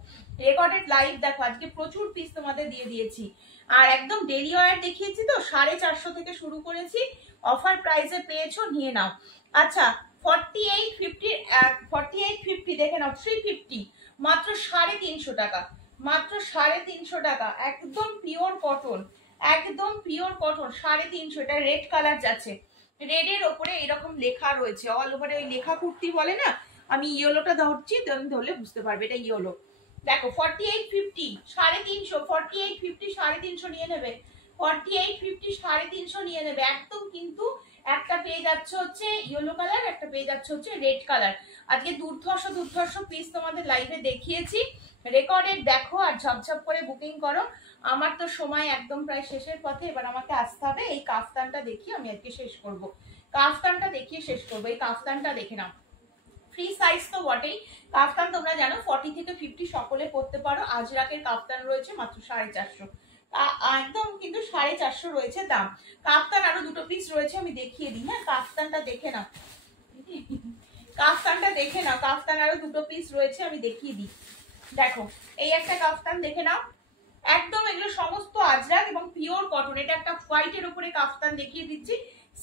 রেকর্ডেড লাইভ দেখো, আজকে প্রচুর পিস তোমাদের দিয়ে দিয়েছি। আর একদম ডেলি ওয়ার দেখিয়েছি তো, 450 থেকে শুরু করেছি, অফার প্রাইসে পেয়েছো, নিয়ে নাও। আচ্ছা, 48 50 48 50 দেখে নাও, 350, মাত্র 350 টাকা, মাত্র 350 টাকা, একদম পিওর কটন, একদম পিওর কটন, 350। এটা রেড কালার যাচ্ছে, রেডের ওপরে এরকম লেখা রয়েছে, অল ওভারে ওই লেখা কুর্তি বলে না, আমি ইয়েলোটা ধরছি, ধরলে বুঝতে পারবে এটা ইয়েলো। দেখো 48 50, 350, 48 50 350 নিয়ে নেবে, 48 50 350 নিয়ে নেবে, একদম কিন্তু একটা পেয়ে যাচ্ছে হচ্ছে ইয়েলো কালার, একটা পেয়ে যাচ্ছে হচ্ছে রেড কালার। আজকে দুর্ধর্ষ পিস তোমাদের লাইভে দেখিয়েছি, রেকর্ডেড দেখো আর ঝপঝপ করে বুকিং করো। আমার তো সময় একদম প্রায় শেষের পথে, এবার আমাকে আসতে হবে। এই কাফতানটা দেখিয়ে আমি আজকে শেষ করব, কাফতানটা দেখিয়ে শেষ করবো। এই কাফতানটা দেখে নাও, ফ্রি সাইজ তো বটেই। কাফতান তোমরা জানো 40 থেকে 50 সকলে পড়তে পারো। আজরাকের কাফতান রয়েছে মাত্র 450, একদম কিন্তু 450 রয়েছে দাম। কাফতান আরো দুটো পিস রয়েছে, আমি দেখিয়ে দিই। হ্যাঁ, কাফতানটা দেখে নাও, কাফতানটা দেখে নাও, কাফতান আরো দুটো পিস রয়েছে, আমি দেখিয়ে দিই। দেখো এই একটা কাফতান দেখে নাও, একদম এগুলো সমস্ত আজরাক এবং পিওর কটন। এটা একটা হোয়াইটের উপরে কাফতান দেখিয়ে দিচ্ছি,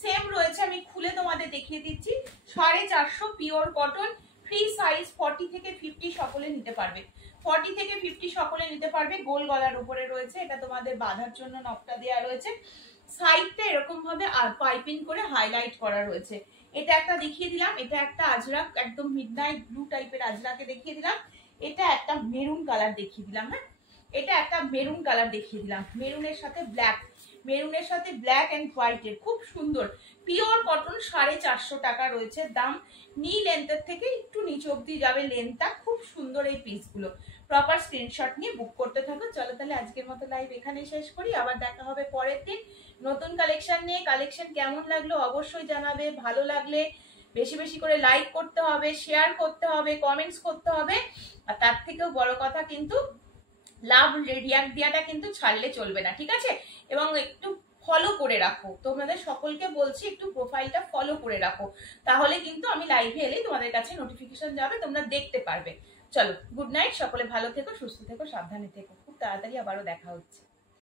সেম রয়েছে, আমি খুলে তোমাদের দেখিয়ে দিচ্ছি। 450 পিওর কটন, ফ্রি সাইজ 40 থেকে 50 সকলে নিতে পারবে, 40 থেকে 50 সকলে নিতে পারবে। গোল গলার উপরে রয়েছে, এটা তোমাদের বাঁধার জন্য নকটা দেওয়া রয়েছে। সাইডটা এরকম ভাবে আর পাইপিং করে হাইলাইট করা রয়েছে। এটা একটা দেখিয়ে দিলাম, এটা একটা আজরাক একদম মিডনাইট ব্লু টাইপের আজরাকে দেখিয়ে দিলাম। এটা একটা মেরুন কালার দেখিয়ে দিলাম। হ্যাঁ, এটা একটা মেরুন কালার দেখিয়ে দিলাম, মেরুনের সাথে ব্ল্যাক, মেরুনের সাথে ব্ল্যাক এন্ড হোয়াইটের, খুব সুন্দর পিওর কটন। 450 টাকা রয়েছে দাম। নি লেন্থের থেকে একটু নিচে অব্দি যাবে লেন্থটা, খুব সুন্দর এই পিসগুলো। প্রপার স্ক্রিনশট নিয়ে বুক করতে থাকো। চলো তাহলে আজকের মতো লাইভ এখানে শেষ করি, আবার দেখা হবে পরের দিন নতুন কালেকশন নিয়ে। কালেকশন কেমন লাগলো অবশ্যই জানাবে, ভালো লাগলে বেশি বেশি করে লাইক করতে হবে, শেয়ার করতে হবে, কমেন্টস করতে হবে। আর তার থেকেও বড় কথা কিন্তু লাভ রিয়াক্ট দেওয়াটা কিন্তু ছাড়লে চলবে না, ঠিক আছে? এবং একটু ফলো করে রাখো, তোমাদের সকলকে বলছি একটু প্রোফাইলটা ফলো করে রাখো, তাহলে কিন্তু আমি লাইভে এলে তোমাদের কাছে নোটিফিকেশন যাবে, তোমরা দেখতে পারবে। চলো, গুড নাইট, সকলে ভালো থেকো, সুস্থ থেকো, সাবধানে থেকো, খুব তাড়াতাড়ি আবারও দেখা হচ্ছে।